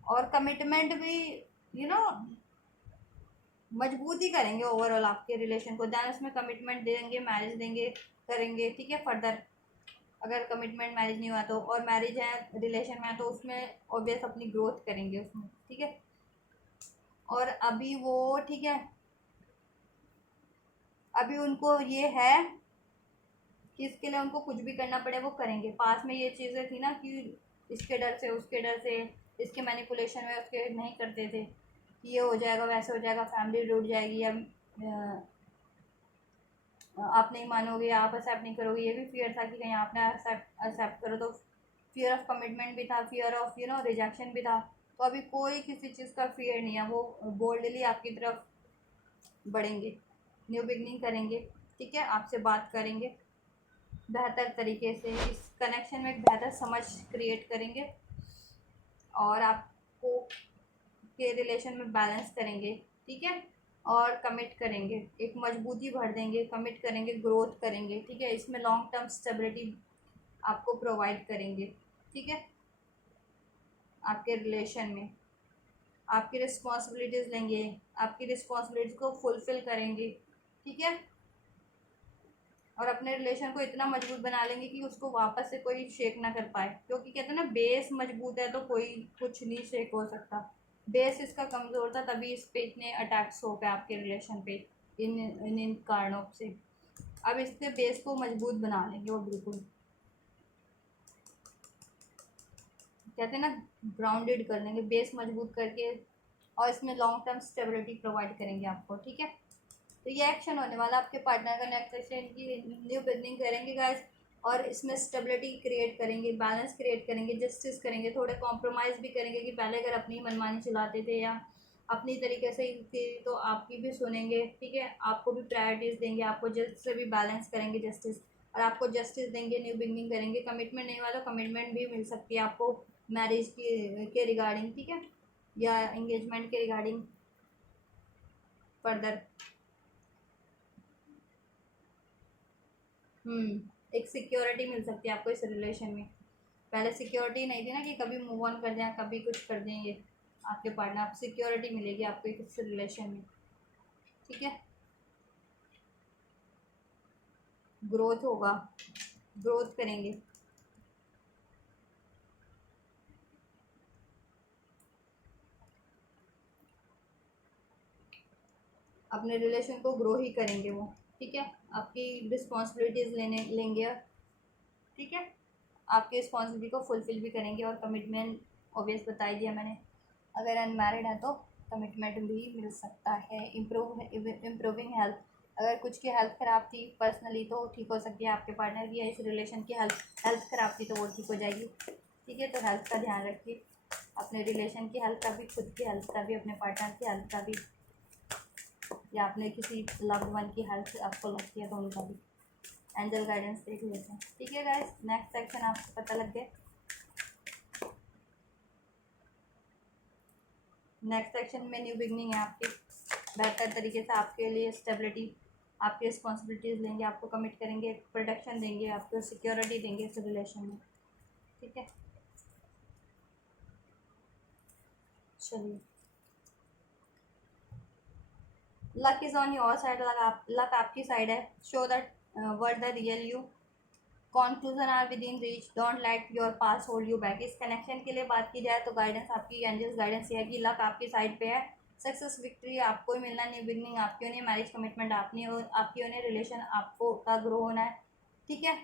और कमिटमेंट भी मजबूत ही करेंगे ओवरऑल आपके रिलेशन को, दैन उसमें कमिटमेंट देंगे, मैरिज देंगे, करेंगे। ठीक है। फर्दर अगर कमिटमेंट मैरिज नहीं हुआ तो, और मैरिज है, रिलेशन में है, तो उसमें ऑब्वियस अपनी ग्रोथ करेंगे उसमें। ठीक है। और अभी वो, ठीक है, अभी उनको ये है कि इसके लिए उनको कुछ भी करना पड़े वो करेंगे। पास में ये चीज़ें थी ना कि इसके डर से, उसके डर से, इसके मैनिपुलेशन में उसके नहीं करते थे कि ये हो जाएगा, वैसे हो जाएगा, फैमिली टूट जाएगी, या आप नहीं मानोगे, आप एक्सेप्ट नहीं करोगे, ये भी फियर था कि कहीं आपने एक्सेप्ट करो तो। फियर ऑफ कमिटमेंट भी था, फियर ऑफ रिजेक्शन भी था। तो अभी कोई किसी चीज़ का फियर नहीं है, वो बोल्डली आपकी तरफ बढ़ेंगे, न्यू बिगनिंग करेंगे। ठीक है, आपसे बात करेंगे बेहतर तरीके से, इस कनेक्शन में एक बेहतर समझ क्रिएट करेंगे, और आपको के रिलेशन में बैलेंस करेंगे। ठीक है। और कमिट करेंगे, एक मजबूती भर देंगे, कमिट करेंगे, ग्रोथ करेंगे। ठीक है, इसमें लॉन्ग टर्म स्टेबिलिटी आपको प्रोवाइड करेंगे। ठीक है। आपके रिलेशन में आपकी रिस्पॉन्सिबिलिटीज़ लेंगे, आपकी रिस्पॉन्सिबिलिटीज़ को फुलफ़िल करेंगे। ठीक है। और अपने रिलेशन को इतना मजबूत बना लेंगे कि उसको वापस से कोई शेक ना कर पाए, क्योंकि कहते हैं ना, बेस मजबूत है तो कोई कुछ नहीं शेक हो सकता। बेस इसका कमज़ोर था, तभी इस पे इतने अटैक्स हो गए आपके रिलेशन पे, इन कारणों से। अब इसके बेस को मजबूत बना लेंगे वो, बिल्कुल कहते हैं ना, ग्राउंडेड कर लेंगे, बेस मजबूत करके, और इसमें लॉन्ग टर्म स्टेबिलिटी प्रोवाइड करेंगे आपको। ठीक है। तो ये एक्शन होने वाला आपके पार्टनर का नेक्स्ट सेशन की न्यू बिगनिंग करेंगे गाइस, और इसमें स्टेबिलिटी क्रिएट करेंगे, बैलेंस क्रिएट करेंगे, जस्टिस करेंगे, थोड़े कॉम्प्रोमाइज़ भी करेंगे कि पहले अगर अपनी मनमानी चलाते थे या अपनी तरीके से थी तो आपकी भी सुनेंगे। ठीक है, आपको भी प्रायोरिटीज़ देंगे, आपको जस्ट से भी बैलेंस करेंगे जस्टिस, और आपको जस्टिस देंगे, न्यू बिगनिंग करेंगे। कमिटमेंट नहीं हुआ तो कमिटमेंट भी मिल सकती है आपको मैरिज के रिगार्डिंग। ठीक है, या एंगेजमेंट के रिगार्डिंग फर्दर। एक सिक्योरिटी मिल सकती है आपको इस रिलेशन में। पहले सिक्योरिटी नहीं थी ना, कि कभी मूव ऑन कर जाएं, कभी कुछ कर देंगे आपके पार्टनर, आप सिक्योरिटी मिलेगी आपको इस रिलेशन में। ठीक है। ग्रोथ होगा, ग्रोथ करेंगे, अपने रिलेशन को ग्रो ही करेंगे वो। ठीक है, आपकी रिस्पॉन्सिबिलिटीज़ लेने लेंगे। ठीक है, आपकी रिस्पॉन्सिबिलिटी को फुलफ़िल भी करेंगे, और कमिटमेंट ऑब्वियस बता ही दिया मैंने। अगर अनमैरिड है तो कमिटमेंट भी मिल सकता है। इम्प्रूविंग हेल्थ, अगर कुछ की हेल्थ ख़राब थी पर्सनली तो ठीक हो सकती है आपके पार्टनर की, या इस रिलेशन की हेल्थ ख़राब थी तो वो ठीक हो जाएगी। ठीक है, तो हेल्थ का ध्यान रखिए, अपने रिलेशन की हेल्थ का भी, खुद की हेल्थ का भी, अपने पार्टनर की हेल्थ का भी, या अपने किसी लव्ड वन की हेल्थ आपको लगती है तो उनका भी। एंजल गाइडेंस देख लेते हैं। ठीक है गाइस, नेक्स्ट सेक्शन आपको पता लग गया। नेक्स्ट सेक्शन में न्यू बिगनिंग है आपकी, बेहतर तरीके से आपके लिए स्टेबिलिटी, आपकी रिस्पॉन्सिबिलिटीज़ लेंगे, आपको कमिट करेंगे, प्रोटेक्शन देंगे, आपको सिक्योरिटी देंगे इस रिलेशन में। ठीक है, चलिए। Luck is on your side, luck आपकी साइड है। Show that word the real you, conclusion are within reach, don't let your pass hold you back. इस कनेक्शन के लिए बात की जाए तो गाइडेंस आपकी, एंजल्स गाइडेंस ये है कि लक आपकी साइड पे है, सक्सेस विक्ट्री आपको ही मिलना, न्यू बिगनिंग आपकी होनी है, मैरिज कमिटमेंट आपकी होनी है, रिलेशन आपको का ग्रो होना है। ठीक है,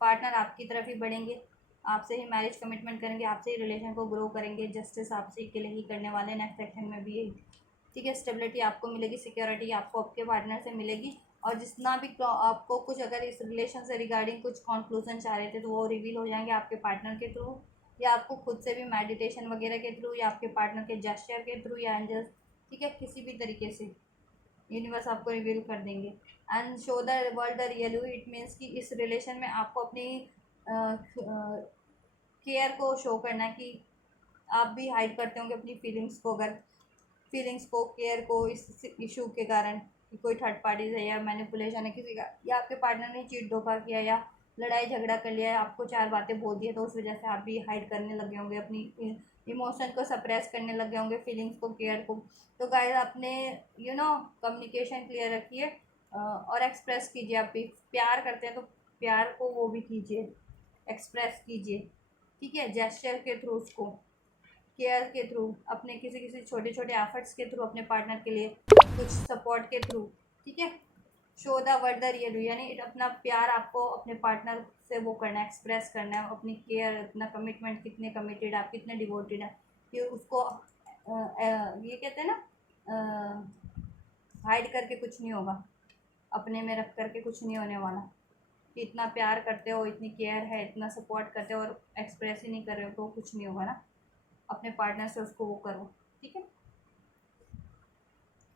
पार्टनर आपकी तरफ ही बढ़ेंगे, आपसे ही मैरिज कमिटमेंट करेंगे, आपसे ही रिलेशन को ग्रो करेंगे, जस्टिस आपसे ही के लिए ही करने वाले नेक्स्ट सेक्शन में भी। ठीक है, स्टेबिलिटी आपको मिलेगी, सिक्योरिटी आपको आपके पार्टनर से मिलेगी। और जितना भी आपको कुछ अगर इस रिलेशन से रिगार्डिंग कुछ कंक्लूजन चाह रहे थे तो वो रिवील हो जाएंगे आपके पार्टनर के थ्रू, या आपको खुद से भी मेडिटेशन वगैरह के थ्रू, या आपके पार्टनर के जेस्चर के थ्रू, या एंजल्स, ठीक है, किसी भी तरीके से यूनिवर्स आपको रिवील कर देंगे। And show the world the real you, it means कि इस रिलेशन में आपको अपनी केयर को शो करना है कि आप भी हाइड करते होंगे अपनी फीलिंग्स को, अगर फीलिंग्स को, केयर को, इस इशू के कारण कि कोई थर्ड पार्टी है या मैनिपुलेशन है किसी का, या आपके पार्टनर ने चीट धोखा किया या लड़ाई झगड़ा कर लिया है, आपको चार बातें बोल दी है, तो उस वजह से आप भी हाइड करने लगे होंगे, अपनी इमोशन को सप्रेस करने लगे होंगे, फीलिंग्स को, केयर को। तो गाइस अपने कम्युनिकेशन क्लियर रखिए और एक्सप्रेस कीजिए। आप भी प्यार करते हैं तो प्यार को वो भी कीजिए, एक्सप्रेस कीजिए, ठीक है, जेस्चर के थ्रू, उसको केयर के थ्रू, अपने किसी किसी छोटे छोटे एफर्ट्स के थ्रू, अपने पार्टनर के लिए कुछ सपोर्ट के थ्रू, ठीक है। Show the word the real, यानी अपना प्यार आपको अपने पार्टनर से वो करना है, एक्सप्रेस करना है, अपनी केयर, अपना कमिटमेंट, कितने कमिटेड आप, कितने डिवोटेड हैं, कि उसको ये कहते हैं ना, हाइड करके कुछ नहीं होगा, अपने में रख करके कुछ नहीं होने वाला। कि इतना प्यार करते हो, इतनी केयर है, इतना सपोर्ट करते हो और एक्सप्रेस ही नहीं कर रहे हो तो कुछ नहीं होगा ना, अपने पार्टनर से उसको वो करो, ठीक है।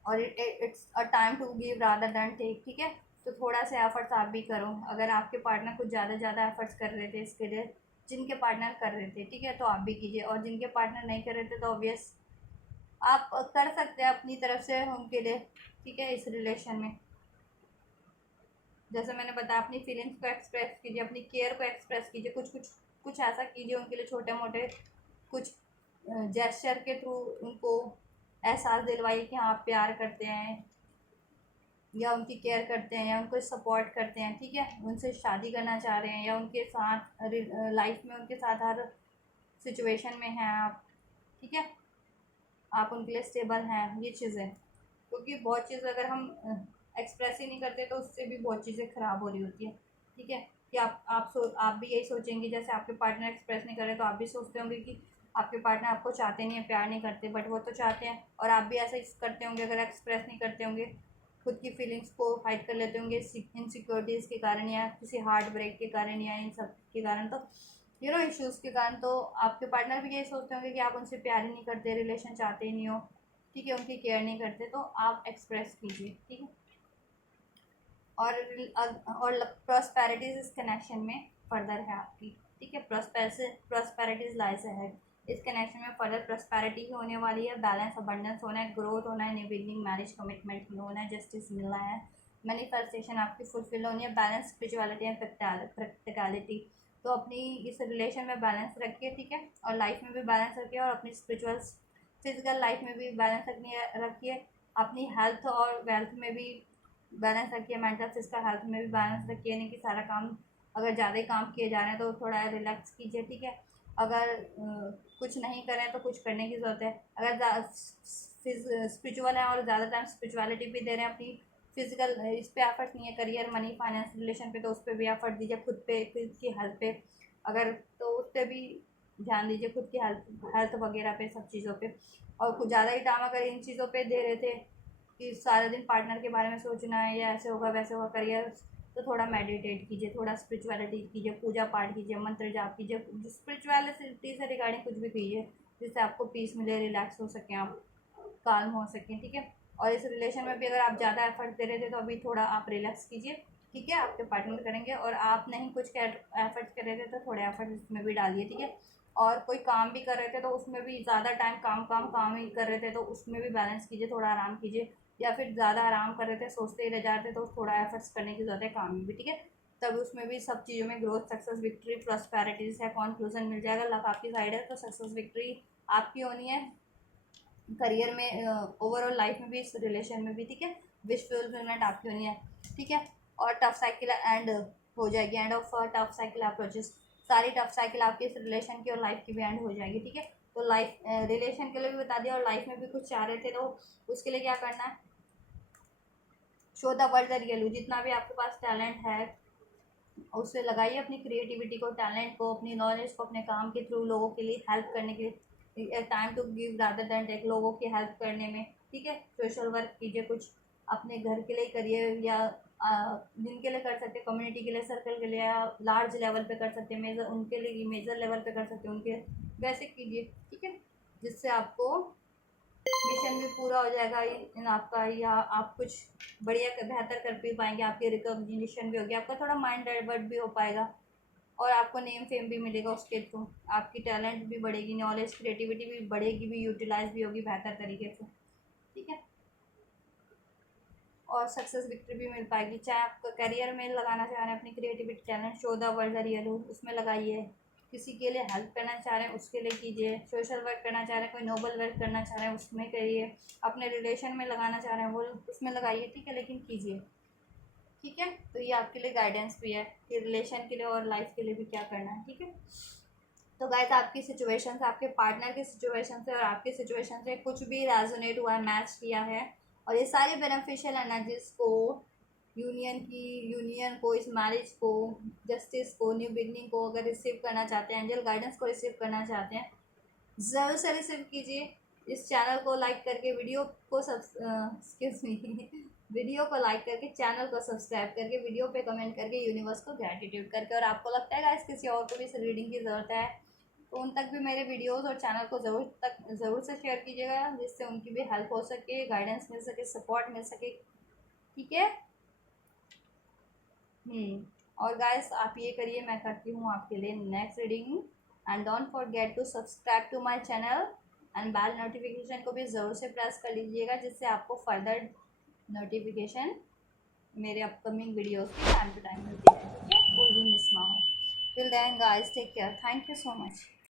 और it's a time to give rather than take, ठीक है। तो थोड़ा सा एफर्ट्स आप भी करो, अगर आपके पार्टनर कुछ ज़्यादा एफर्ट्स कर रहे थे इसके लिए, जिनके पार्टनर कर रहे थे, ठीक है, तो आप भी कीजिए। और जिनके पार्टनर नहीं कर रहे थे तो ऑब्वियस आप कर सकते हैं अपनी तरफ से उनके लिए, ठीक है, इस रिलेशन में। जैसे मैंने बताया, अपनी फीलिंग्स को एक्सप्रेस कीजिए, अपनी केयर को एक्सप्रेस कीजिए, कुछ ऐसा कीजिए उनके लिए, छोटे मोटे कुछ जेस्चर के थ्रू उनको एहसास दिलवाइए कि हाँ आप प्यार करते हैं, या उनकी केयर करते हैं, या उनको सपोर्ट करते हैं, ठीक है, उनसे शादी करना चाह रहे हैं, या उनके साथ लाइफ में उनके साथ हर सिचुएशन में हैं आप, ठीक है, आप उनके लिए स्टेबल हैं, ये चीज़ें। क्योंकि बहुत चीज़ अगर हम एक्सप्रेस ही नहीं करते तो उससे भी बहुत चीज़ें ख़राब हो रही होती है, ठीक है। कि आप भी यही सोचेंगे, जैसे आपके पार्टनर एक्सप्रेस नहीं कर रहे तो आप भी सोचते होंगे कि आपके पार्टनर आपको चाहते नहीं है, प्यार नहीं करते, बट वो तो चाहते हैं, और आप भी ऐसा ही करते होंगे अगर एक्सप्रेस नहीं करते होंगे, खुद की फीलिंग्स को हाइड कर लेते होंगे इनसिक्योरिटीज़ के कारण, या किसी हार्ट ब्रेक के कारण, या इन सब के कारण, तो इश्यूज़ के कारण, तो आपके पार्टनर भी यही सोचते होंगे कि आप उनसे प्यार ही नहीं करते, रिलेशन चाहते ही नहीं हो, ठीक है, उनकी केयर नहीं करते, तो आप एक्सप्रेस कीजिए, ठीक है। और प्रॉस्पेरिटीज इस कनेक्शन में फर्दर है आपकी, ठीक है, प्रॉस्पेरिटीज लाइज है इस कनेक्शन में, फर्दर प्रॉस्पेरिटी ही होने वाली है, बैलेंस अबंडेंस होना है, ग्रोथ होना है, न्यू बिगनिंग, मैरिज कमिटमेंट ही होना है, जस्टिस मिलना है, मैनिफेस्टेशन आपकी फुलफिल होनी है, बैलेंस स्पिरिचुअलिटी एंड प्रैक्टिकलिटी। तो अपनी इस रिलेशन में बैलेंस रखिए, ठीक है, और लाइफ में भी बैलेंस रखिए, और अपनी स्पिरिचुअल फिजिकल लाइफ में भी बैलेंस रखिए, अपनी हेल्थ और वेल्थ में भी बैलेंस रखिए, मेंटल फिजिकल हेल्थ में भी बैलेंस रखिए, नहीं कि सारा काम, अगर ज़्यादा ही काम किए जा रहे हैं तो थोड़ा रिलैक्स कीजिए, ठीक है। अगर कुछ नहीं करें तो कुछ करने की ज़रूरत है, अगर स्पिरिचुअल है और ज़्यादा टाइम स्पिरिचुअलिटी भी दे रहे हैं, अपनी फिजिकल इस पे एफर्ट नहीं है, करियर, मनी, फाइनेंस, रिलेशन पे, तो उस पर भी एफर्ट दीजिए, खुद पे, खुद की हेल्थ पे, अगर तो उस पर भी ध्यान दीजिए, खुद की हेल्थ वगैरह पे, सब चीज़ों पे। और कुछ ज़्यादा ही टाइम अगर इन चीज़ों पे दे रहे थे कि सारा दिन पार्टनर के बारे में सोचना है, या ऐसे होगा वैसे होगा करियर, तो थोड़ा मेडिटेट कीजिए, थोड़ा स्पिरिचुअलिटी कीजिए, पूजा पाठ कीजिए, मंत्र जाप कीजिए, स्पिरिचुअलिटी से रिगार्डिंग कुछ भी कीजिए जिससे आपको पीस मिले, रिलैक्स हो सकें, आप काल्म हो सकें, ठीक है। और इस रिलेशन में भी अगर आप ज़्यादा एफर्ट दे रहे थे तो अभी थोड़ा आप रिलैक्स कीजिए, ठीक है, आपके पार्टनर करेंगे, और आप नहीं कुछ एफर्ट कर रहे थे तो थोड़े एफर्ट इसमें भी डालिए, ठीक है। और कोई काम भी कर रहे थे तो उसमें भी ज़्यादा टाइम काम ही कर रहे थे तो उसमें भी बैलेंस कीजिए, थोड़ा आराम कीजिए, या फिर ज़्यादा आराम कर रहे थे, सोचते ही रह जाते थे, तो थोड़ा एफर्ट्स करने की ज़रूरत है काम में भी, ठीक है। तब उसमें भी सब चीज़ों में ग्रोथ, सक्सेस, विक्ट्री, प्रॉस्पेरिटीज है, कॉन्क्लूजन मिल जाएगा, लक आपकी साइड है तो सक्सेस, विक्ट्री आपकी होनी है, करियर में, ओवरऑल लाइफ में भी, इस रिलेशन में भी, ठीक है, विश फुलफिलमेंट आपकी होनी है, ठीक है। और टफ साइकिल एंड हो जाएगी, end of tough cycle approaches, सारी टफ साइकिल आपकी इस रिलेशन की और लाइफ की भी एंड हो जाएगी, ठीक है। तो लाइफ रिलेशन के लिए भी बता दिया, और लाइफ में भी कुछ चाह रहे थे तो उसके लिए क्या करना है, show the world the real you, जितना भी आपके पास टैलेंट है, उससे लगाइए अपनी क्रिएटिविटी को, टैलेंट को, अपनी नॉलेज को, अपने काम के थ्रू लोगों के लिए हेल्प करने के लिए, time to give rather than take, लोगों की हेल्प करने में। ठीक है, सोशल वर्क कीजिए, कुछ अपने घर के लिए करिए या जिनके लिए कर सकते हैं, कम्युनिटी के लिए, सर्कल के लिए, या लार्ज लेवल पे कर सकते हैं, मेजर उनके लिए मेजर लेवल पे कर सकते हैं उनके, वैसे कीजिए। ठीक है, जिससे आपको मिशन भी पूरा हो जाएगा इन आपका, या आप कुछ बढ़िया बेहतर कर भी पाएंगे, आपकी रिकॉग्निशन भी होगी, आपका थोड़ा माइंड डाइवर्ट भी हो पाएगा, और आपको नेम फेम भी मिलेगा उसके थ्रू, आपकी टैलेंट भी बढ़ेगी, नॉलेज क्रिएटिविटी भी बढ़ेगी, भी यूटिलाइज भी होगी बेहतर तरीके से। ठीक है, और सक्सेस विक्ट्री भी मिल पाएगी। चाहे आप करियर में लगाना चाह रहे हैं अपनी creativity talent, show the world the real, उसमें लगाइए। किसी के लिए हेल्प करना चाह रहे हैं उसके लिए कीजिए, सोशल वर्क करना चाह रहे हैं, कोई नोबल वर्क करना चाह रहे हैं उसमें करिए, अपने रिलेशन में लगाना चाह रहे हैं वो उसमें लगाइए। ठीक है, लेकिन कीजिए। ठीक है, तो ये आपके लिए गाइडेंस भी है कि रिलेशन के लिए और लाइफ के लिए भी क्या करना है। ठीक है, तो गाइस आपकी सिचुएशन से, आपके पार्टनर की सिचुएशन से और आपकी सिचुएशन से कुछ भी रेजोनेट हुआ है, मैच किया है, और ये सारी बेनिफिशियल एनर्जीज को, यूनियन को, इस मैरिज को, जस्टिस को, न्यू बिगनिंग को अगर रिसीव करना चाहते हैं, एंजल गाइडेंस को रिसीव करना चाहते हैं, ज़रूर से रिसीव कीजिए। इस चैनल को लाइक करके, वीडियो को एक्सक्यूज मी वीडियो को लाइक करके, चैनल को सब्सक्राइब करके, वीडियो पे कमेंट करके, यूनिवर्स को ग्रैटिट्यूड करके, और आपको लगता है गाइस किसी और को भी इस रीडिंग की ज़रूरत है तो उन तक भी मेरे वीडियोस और चैनल को ज़रूर से शेयर कीजिएगा, जिससे उनकी भी हेल्प हो सके, गाइडेंस मिल सके, सपोर्ट मिल सके। ठीक है, और गाइस आप ये करिए, मैं करती हूँ आपके लिए next reading. And don't forget to subscribe to my channel, and bell notification को भी ज़रूर से प्रेस कर लीजिएगा, जिससे आपको फर्दर नोटिफिकेशन मेरे अपकमिंग वीडियोस की टाइम टू टाइम मिलती है। ठीक है, कोई भी मिस ना हो। Till then guys, take care, thank you so much.